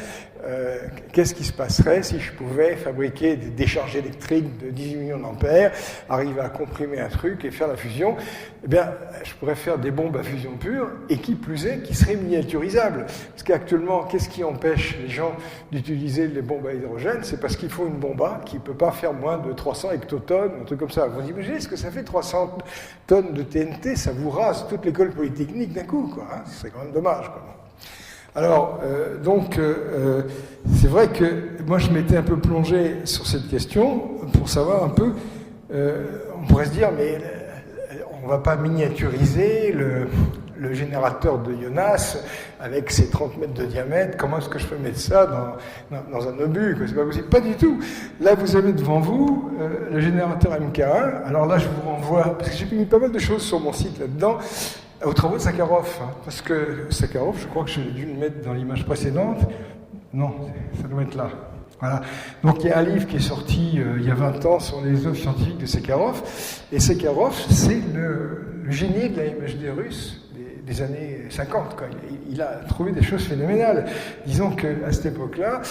Qu'est-ce qui se passerait si je pouvais fabriquer des décharges électriques de 18 millions d'ampères, arriver à comprimer un truc et faire la fusion? Eh bien, je pourrais faire des bombes à fusion pure, et qui plus est, qui seraient miniaturisables. Parce qu'actuellement, qu'est-ce qui empêche les gens d'utiliser les bombes à hydrogène? C'est parce qu'il faut une bomba qui ne peut pas faire moins de 300 hectotonnes, un truc comme ça. Vous imaginez ce que ça fait 300 tonnes de TNT? Ça vous rase toute l'école polytechnique d'un coup, quoi. Hein, ce serait quand même dommage, quoi. Alors, c'est vrai que moi je m'étais un peu plongé sur cette question pour savoir un peu, on pourrait se dire, mais on ne va pas miniaturiser le générateur de Jonas avec ses 30 mètres de diamètre, comment est-ce que je peux mettre ça dans un obus? C'est pas possible. Pas du tout. Là, vous avez devant vous le générateur MK1. Alors là, je vous renvoie, parce que j'ai mis pas mal de choses sur mon site là-dedans, aux travaux de Sakharov, hein, parce que Sakharov, je crois que j'ai dû le mettre dans l'image précédente. Non, ça doit être là. Voilà. Donc il y a un livre qui est sorti il y a 20 ans sur les œuvres scientifiques de Sakharov, et Sakharov, c'est le génie de la MHD russe des années 50. Quoi. Il a trouvé des choses phénoménales. Disons qu'à cette époque-là,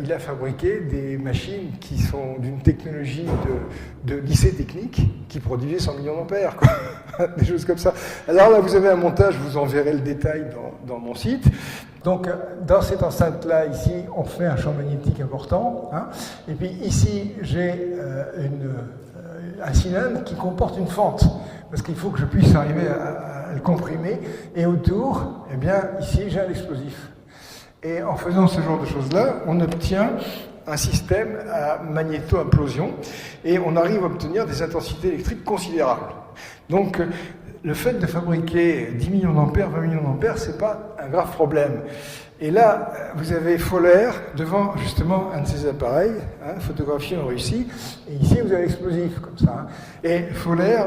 il a fabriqué des machines qui sont d'une technologie de lycée technique qui produisait 100 millions d'ampères. Quoi. Des choses comme ça. Alors là, vous avez un montage, je vous enverrai le détail dans mon site. Donc, dans cette enceinte-là, ici, on fait un champ magnétique important. Hein, et puis ici, j'ai un cylindre qui comporte une fente, parce qu'il faut que je puisse arriver à le comprimer. Et autour, eh bien, ici, j'ai un explosif. Et en faisant ce genre de choses-là, on obtient un système à magnéto-implosion, et on arrive à obtenir des intensités électriques considérables. Donc, le fait de fabriquer 10 millions d'ampères, 20 millions d'ampères, c'est pas un grave problème. Et là, vous avez Fowler devant justement un de ces appareils, hein, photographié en Russie, et ici vous avez l'explosif, comme ça. Hein. Et Fowler,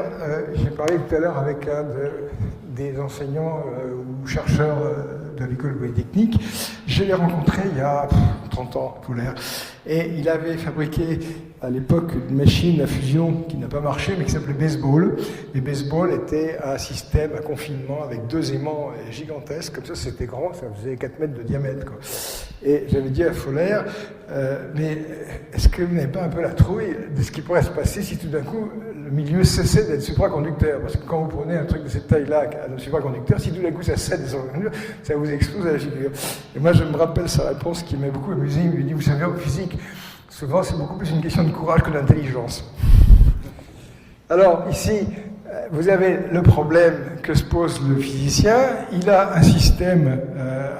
j'ai parlé tout à l'heure avec un des enseignants ou chercheurs de l'école polytechnique, je l'ai rencontré il y a 30 ans, Fowler, et il avait fabriqué à l'époque une machine à fusion qui n'a pas marché, mais qui s'appelait Baseball. Et Baseball était un système à confinement avec 2 aimants gigantesques, comme ça c'était grand, ça faisait 4 mètres de diamètre. Quoi. Et j'avais dit à Fowler, mais est-ce que vous n'avez pas un peu la trouille de ce qui pourrait se passer si tout d'un coup le milieu cessait d'être supraconducteur? Parce que quand vous prenez un truc de cette taille-là, un supraconducteur, si tout d'un coup ça cède des envergures, ça vous explose à la figure. Et moi je me rappelle sa réponse qui m'a beaucoup amusé, il me dit, vous savez, en physique, souvent, c'est beaucoup plus une question de courage que d'intelligence. Alors, ici, vous avez le problème que se pose le physicien. Il a un système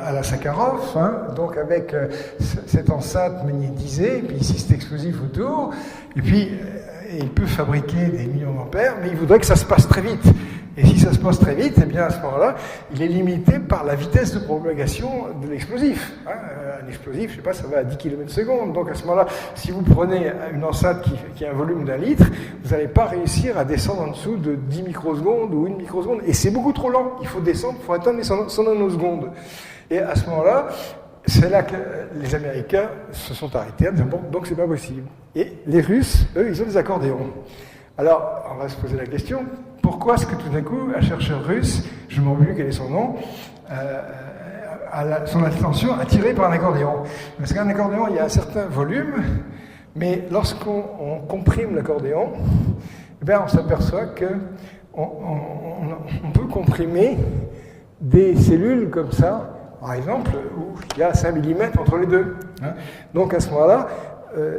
à la Sakharov, hein, donc avec cette enceinte magnétisée, et puis ici, cet explosif autour, et puis il peut fabriquer des millions d'ampères, mais il voudrait que ça se passe très vite. Et si ça se passe très vite, eh bien à ce moment-là, il est limité par la vitesse de propagation de l'explosif. Hein. Un explosif, je ne sais pas, ça va à 10 km/s. Donc à ce moment-là, si vous prenez une enceinte qui a un volume d'1 litre, vous n'allez pas réussir à descendre en dessous de 10 microsecondes ou 1 microseconde. Et c'est beaucoup trop lent. Il faut descendre, il faut atteindre les 100 nanosecondes. Et à ce moment-là, c'est là que les Américains se sont arrêtés en disant bon, donc c'est pas possible. Et les Russes, eux, ils ont des accordéons. Alors, on va se poser la question, pourquoi est-ce que tout d'un coup, un chercheur russe, je ne me rappelle plus quel est son nom, a son attention attirée par un accordéon? Parce qu'un accordéon, il y a un certain volume, mais lorsqu'on comprime l'accordéon, eh bien, on s'aperçoit qu'on peut comprimer des cellules comme ça, par exemple, où il y a 5 mm entre les deux. Donc à ce moment-là,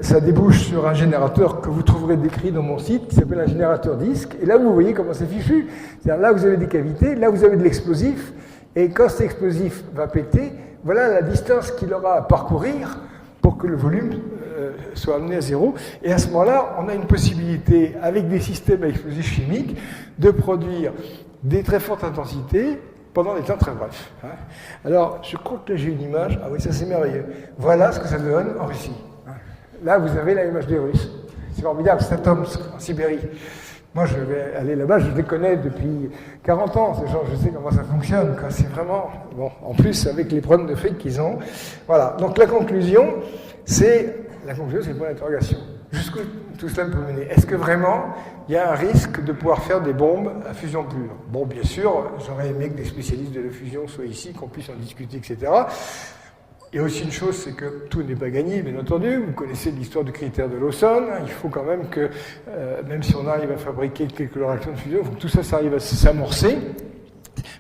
ça débouche sur un générateur que vous trouverez décrit dans mon site, qui s'appelle un générateur disque. Et là, vous voyez comment c'est fichu. C'est-à-dire là, vous avez des cavités, là, vous avez de l'explosif. Et quand cet explosif va péter, voilà la distance qu'il aura à parcourir pour que le volume soit amené à zéro. Et à ce moment-là, on a une possibilité, avec des systèmes à explosifs chimiques, de produire des très fortes intensités pendant des temps très brefs. Alors, je crois que là, j'ai une image. Ah oui, ça, c'est merveilleux. Voilà ce que ça donne en Russie. Là, vous avez là l'image des Russes. C'est formidable, c'est Tomsk, en Sibérie. Moi, je vais aller là-bas, je les connais depuis 40 ans, ces gens, je sais comment ça fonctionne. C'est vraiment... Bon, en plus, avec les problèmes de fric qu'ils ont. Voilà, donc la conclusion, c'est le point d'interrogation. Jusqu'où tout cela peut mener? Est-ce que vraiment, il y a un risque de pouvoir faire des bombes à fusion pure? Bon, bien sûr, j'aurais aimé que des spécialistes de la fusion soient ici, qu'on puisse en discuter, etc. Il y a aussi une chose, c'est que tout n'est pas gagné, bien entendu. Vous connaissez l'histoire du critère de Lawson. Il faut quand même que, même si on arrive à fabriquer quelques réactions de fusion, il faut que tout ça, ça arrive à s'amorcer.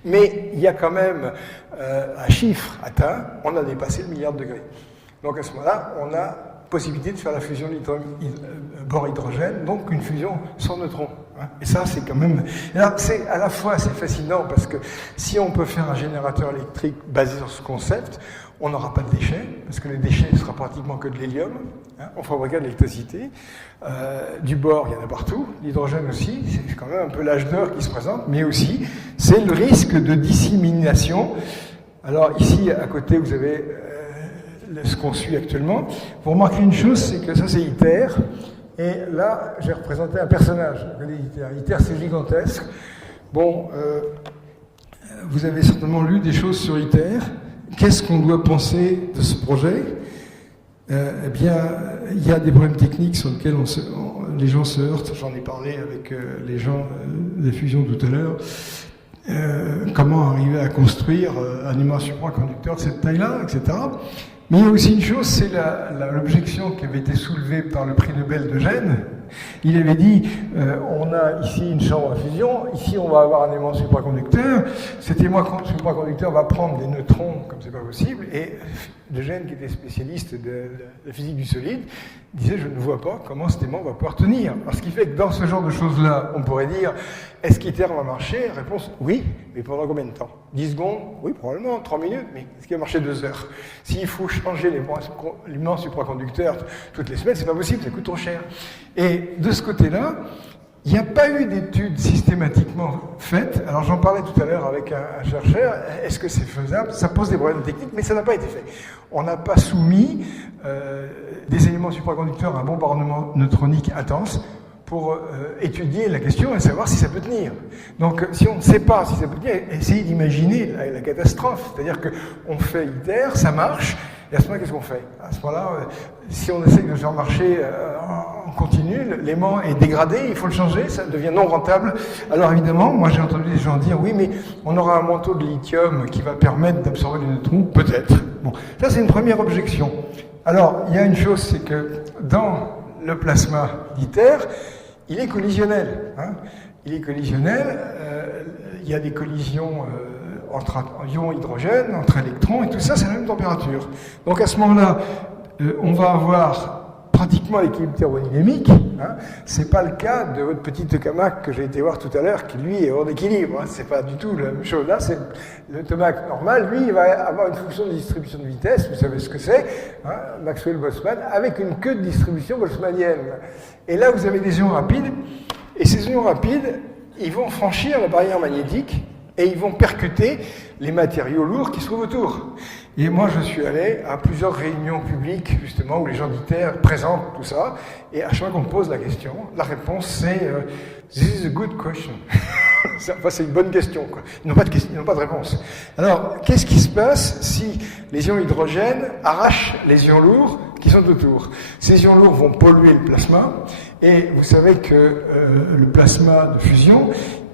Mais il y a quand même un chiffre atteint. On a dépassé le milliard de degrés. Donc à ce moment-là, on a possibilité de faire la fusion bore-hydrogène, donc une fusion sans neutrons. Et ça, c'est quand même... Alors, à la fois, c'est fascinant parce que si on peut faire un générateur électrique basé sur ce concept, on n'aura pas de déchets, parce que les déchets ne sera pratiquement que de l'hélium. On fabriquera de l'électricité. Du bore, il y en a partout. L'hydrogène aussi, c'est quand même un peu l'âge d'or qui se présente, mais aussi, c'est le risque de dissémination. Alors ici, à côté, vous avez ce qu'on suit actuellement. Vous remarquez une chose, c'est que ça, c'est ITER. Et là, j'ai représenté un personnage. ITER, c'est gigantesque. Bon, vous avez certainement lu des choses sur ITER. Qu'est-ce qu'on doit penser de ce projet? Eh bien, il y a des problèmes techniques sur lesquels les gens se heurtent. J'en ai parlé avec les gens des fusions tout à l'heure. Comment arriver à construire un aimant supraconducteur de cette taille-là, etc. Mais il y a aussi une chose, c'est l'objection qui avait été soulevée par le prix Nobel de Gênes. Il avait dit, on a ici une chambre à fusion, ici on va avoir un aimant supraconducteur, cet aimant supraconducteur va prendre des neutrons, comme c'est pas possible, et de Gênes, qui était spécialiste de la physique du solide, disait, je ne vois pas comment cet aimant va pouvoir tenir. Alors, ce qui fait que dans ce genre de choses-là, on pourrait dire, est-ce qu'ITER va marcher? Réponse, oui, mais pendant combien de temps? 10 secondes? Oui, probablement, 3 minutes, mais est-ce qu'il va marcher 2 heures? S'il faut changer l'aimant supraconducteur toutes les semaines, c'est pas possible, ça coûte trop cher. Et de ce côté-là, il n'y a pas eu d'études systématiquement faites. Alors j'en parlais tout à l'heure avec un chercheur. Est-ce que c'est faisable? Ça pose des problèmes techniques, mais ça n'a pas été fait. On n'a pas soumis des éléments supraconducteurs à un bombardement neutronique intense pour étudier la question et savoir si ça peut tenir. Donc si on ne sait pas si ça peut tenir, essayez d'imaginer la catastrophe. C'est-à-dire qu'on fait ITER, ça marche, et à ce moment-là, qu'est-ce qu'on fait? À ce moment-là, si on essaie de faire marcher en continu, l'aimant est dégradé, il faut le changer, ça devient non rentable. Alors évidemment, moi j'ai entendu des gens dire, oui, mais on aura un manteau de lithium qui va permettre d'absorber les neutrons, peut-être. Bon, ça c'est une première objection. Alors, il y a une chose, c'est que dans le plasma d'ITER, il est collisionnel. Il est collisionnel, il y a des collisions entre ions hydrogène, entre électrons, et tout ça, c'est la même température. Donc à ce moment-là, on va avoir pratiquement l'équilibre thermodynamique. C'est pas le cas de votre petit tokamak que j'ai été voir tout à l'heure, qui lui est hors d'équilibre. C'est pas du tout la même chose. Là, c'est le tokamak normal, lui, il va avoir une fonction de distribution de vitesse, vous savez ce que c'est, Maxwell-Boltzmann, avec une queue de distribution boltzmannienne. Et là, vous avez des ions rapides, et ces ions rapides, ils vont franchir la barrière magnétique, et ils vont percuter les matériaux lourds qui se trouvent autour. Et moi, je suis allé à plusieurs réunions publiques, justement, où les gens d'ITER présentent tout ça, et à chaque fois qu'on me pose la question, la réponse c'est « This is a good question ». Enfin, c'est une bonne question, quoi. Ils n'ont pas de réponse. Alors, qu'est-ce qui se passe si les ions hydrogène arrachent les ions lourds qui sont autour? Ces ions lourds vont polluer le plasma, et vous savez que le plasma de fusion,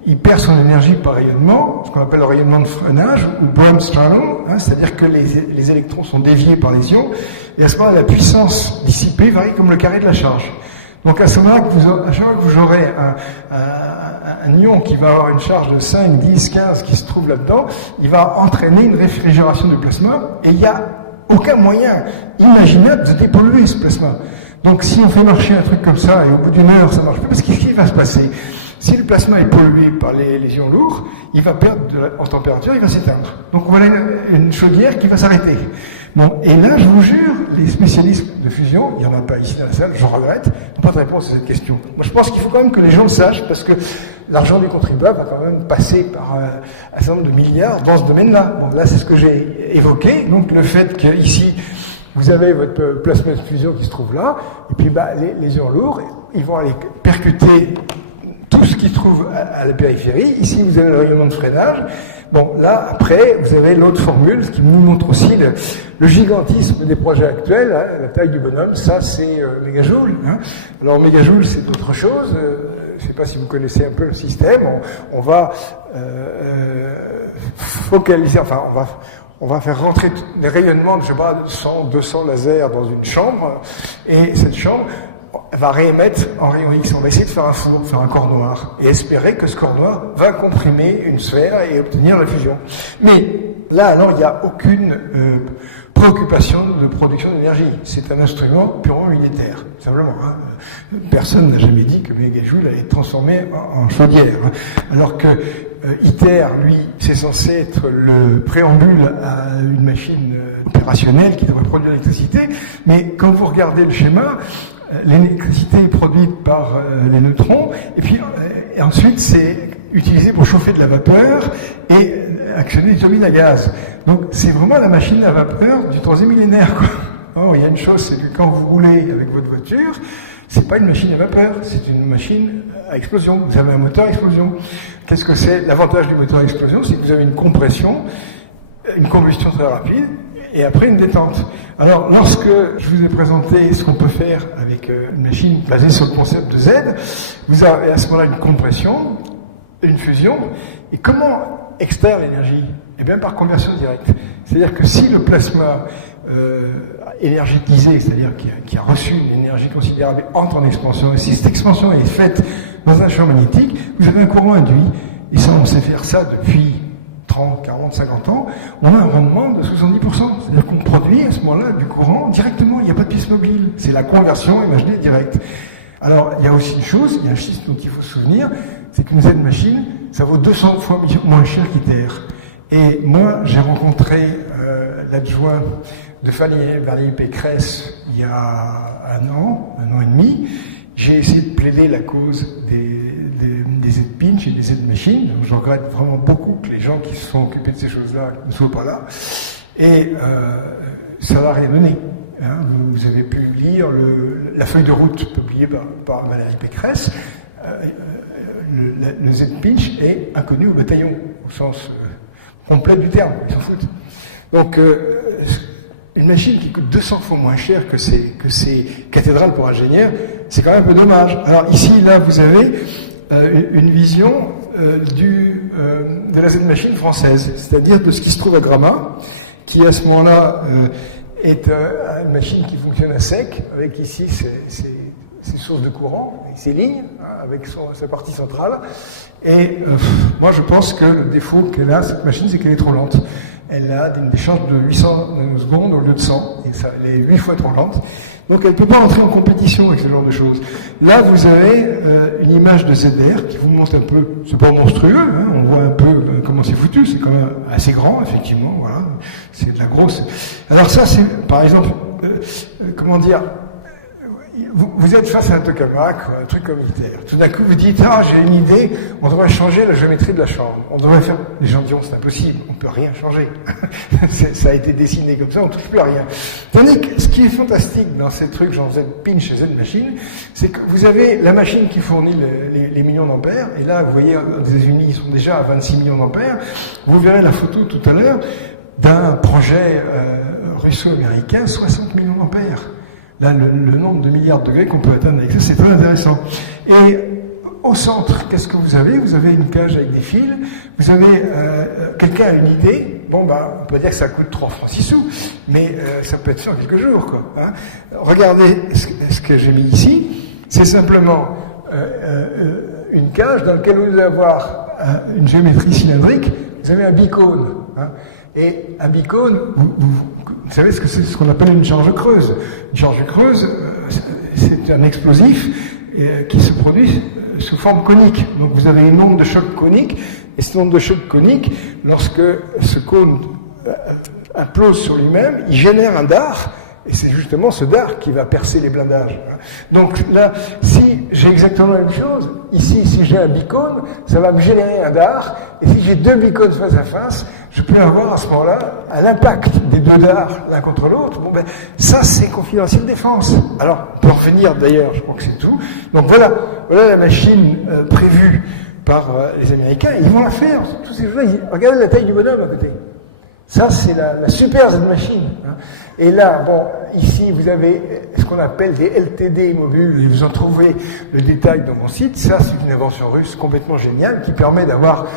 il perd son énergie par rayonnement, ce qu'on appelle le rayonnement de freinage, ou Bremsstrahlung, c'est-à-dire que les électrons sont déviés par les ions, et à ce moment-là, la puissance dissipée varie comme le carré de la charge. Donc à ce moment-là, à chaque fois que vous aurez un ion qui va avoir une charge de 5, 10, 15 qui se trouve là-dedans, il va entraîner une réfrigération du plasma, et il n'y a aucun moyen imaginable de dépolluer ce plasma. Donc si on fait marcher un truc comme ça, et au bout d'une heure ça marche plus, parce qu'est-ce qui va se passer? Si le plasma est pollué par les ions lourds, il va perdre en température, il va s'éteindre. Donc voilà une chaudière qui va s'arrêter. Bon, et là, je vous jure, les spécialistes de fusion, il n'y en a pas ici dans la salle, je regrette, n'ont pas de réponse à cette question. Moi, je pense qu'il faut quand même que les gens le sachent, parce que l'argent du contribuable va quand même passer par un certain nombre de milliards dans ce domaine-là. Bon, là, c'est ce que j'ai évoqué. Donc le fait qu'ici, vous avez votre plasma de fusion qui se trouve là, et puis les ions lourds, ils vont aller percuter tout ce qui se trouve à la périphérie. Ici, vous avez le rayonnement de freinage. Bon, là, après, vous avez l'autre formule, ce qui nous montre aussi le gigantisme des projets actuels, la taille du bonhomme, ça, c'est mégajoule. Alors, mégajoule, c'est autre chose. Je ne sais pas si vous connaissez un peu le système. On va focaliser, enfin, on va faire rentrer des rayonnements de, je sais pas, 100, 200 lasers dans une chambre, et cette chambre va réémettre en rayon X. On va essayer de faire un four, faire un corps noir, et espérer que ce corps noir va comprimer une sphère et obtenir la fusion. Mais là, alors, il n'y a aucune préoccupation de production d'énergie. C'est un instrument purement unitaire, simplement. Personne n'a jamais dit que mégajoule allait être transformé en chaudière. Alors que ITER, lui, c'est censé être le préambule à une machine opérationnelle qui devrait produire l'électricité, mais quand vous regardez le schéma, l'électricité est produite par les neutrons, et puis ensuite c'est utilisé pour chauffer de la vapeur et actionner des turbines à gaz. Donc c'est vraiment la machine à vapeur du troisième millénaire, quoi. Or, il y a une chose, c'est que quand vous roulez avec votre voiture, c'est pas une machine à vapeur, c'est une machine à explosion. Vous avez un moteur à explosion. Qu'est-ce que c'est? L'avantage du moteur à explosion, c'est que vous avez une compression, une combustion très rapide, et après une détente. Alors, lorsque je vous ai présenté ce qu'on peut faire avec une machine basée sur le concept de Z, vous avez à ce moment-là une compression, une fusion, et comment extraire l'énergie? Eh bien, par conversion directe. C'est-à-dire que si le plasma énergétisé, c'est-à-dire qui a reçu une énergie considérable, entre en expansion, et si cette expansion est faite dans un champ magnétique, vous avez un courant induit, et ça, on sait faire ça depuis 30, 40, 50 ans, on a un rendement de 70%. C'est-à-dire qu'on produit à ce moment-là du courant directement, il n'y a pas de pièce mobile. C'est la conversion imaginée directe. Alors, il y a aussi une chose, il y a un chiffre dont il faut se souvenir, c'est qu'une Z-machine, ça vaut 200 fois moins cher qu'ITER. Et moi, j'ai rencontré l'adjoint de Valérie Pécresse il y a un an et demi. J'ai essayé de plaider la cause des Z-pinch et des Z-machines. Je regrette vraiment beaucoup que les gens qui se sont occupés de ces choses-là ne soient pas là. Et ça n'a rien donné. Vous avez pu lire la feuille de route publiée par Valérie Pécresse. Le Z-pinch est inconnu au bataillon, au sens complet du terme. Ils s'en foutent. Donc, une machine qui coûte 200 fois moins cher que ces cathédrales pour ingénieurs, c'est quand même un peu dommage. Alors ici, là, vous avez une vision de la Z-machine française, c'est-à-dire de ce qui se trouve à Gramat, qui à ce moment-là est une machine qui fonctionne à sec, avec ici ses sources de courant, avec ses lignes, avec sa partie centrale. Et moi, je pense que le défaut qu'elle a, cette machine, c'est qu'elle est trop lente. Elle a des charges de 800 nanosecondes au lieu de 100, et ça, elle est 8 fois trop lente. Donc elle ne peut pas entrer en compétition avec ce genre de choses. Là, vous avez une image de ZR qui vous montre un peu, c'est pas monstrueux, on voit un peu comment c'est foutu, c'est quand même assez grand, effectivement, voilà, c'est de la grosse. Alors ça, c'est, par exemple, comment dire, vous êtes face à un tokamak, un truc communautaire. Tout d'un coup, vous dites, ah, j'ai une idée, on devrait changer la géométrie de la chambre. On devrait faire... Les gens diront, c'est impossible, on ne peut rien changer. Ça a été dessiné comme ça, on ne touche plus à rien. Tandis que ce qui est fantastique dans ces trucs, genre Z-Pinch et Z-Machine, c'est que vous avez la machine qui fournit les millions d'ampères, et là, vous voyez, aux États-Unis, ils sont déjà à 26 millions d'ampères. Vous verrez la photo tout à l'heure d'un projet russo-américain, 60 millions d'ampères. Là, le nombre de milliards de degrés qu'on peut atteindre avec ça, c'est très intéressant. Et au centre, qu'est-ce que vous avez? Vous avez une cage avec des fils, vous avez... quelqu'un a une idée, bon, bah, on peut dire que ça coûte 3 francs 6 sous, mais ça peut être fait en quelques jours, quoi. Hein. Regardez ce que j'ai mis ici, c'est simplement une cage dans laquelle vous allez avoir une géométrie cylindrique, vous avez un bicône. Hein. Et un bicône, vous savez ce que c'est, ce qu'on appelle une charge creuse. Une charge creuse, c'est un explosif qui se produit sous forme conique. Donc vous avez une onde de choc conique, et cette onde de choc conique, lorsque ce cône implose sur lui-même, il génère un dard, et c'est justement ce dard qui va percer les blindages. Donc là, si j'ai exactement la même chose, ici, si j'ai un bicône, ça va me générer un dard, et si j'ai deux bicônes face à face, je peux avoir à ce moment-là un impact des deux dards l'un contre l'autre. Bon, ben, ça, c'est confidentiel défense. Alors, on peut en finir d'ailleurs, je crois que c'est tout. Donc voilà la machine prévue par les Américains. Ils vont la faire. Tous ces gens-là, regardez la taille du bonhomme à côté. Ça, c'est la super Z-Machine. Hein. Et là, bon, ici, vous avez ce qu'on appelle des LTD mobiles, et vous en trouvez le détail dans mon site. Ça, c'est une invention russe complètement géniale qui permet d'avoir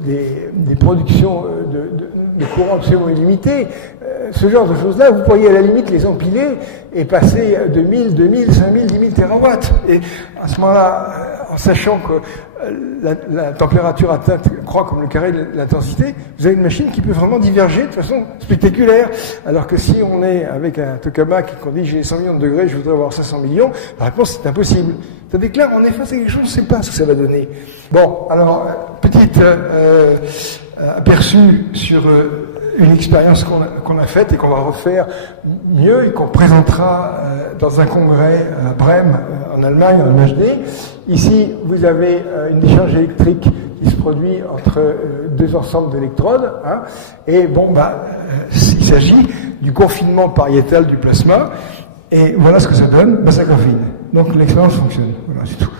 des productions de courant absolument illimité. Ce genre de choses-là, vous pourriez à la limite les empiler et passer de 1000, 2000, 5000, 10 000 terawatts. Et à ce moment-là, en sachant que la température atteinte croît comme le carré de l'intensité, vous avez une machine qui peut vraiment diverger de façon spectaculaire. Alors que si on est avec un tokamak et qu'on dit j'ai 100 millions de degrés, je voudrais avoir 500 millions, la réponse c'est impossible. C'est-à-dire que là, on est face à quelque chose, on ne sait pas ce que ça va donner. Bon, alors, petite aperçu sur une expérience qu'on a faite et qu'on va refaire mieux et qu'on présentera dans un congrès à Brême, en Allemagne, en MHD. Ici, vous avez une décharge électrique qui se produit entre deux ensembles d'électrodes. Hein, et bon, il s'agit du confinement pariétal du plasma. Et voilà ce que ça donne, ça confine. Donc l'expérience fonctionne. Voilà, c'est tout.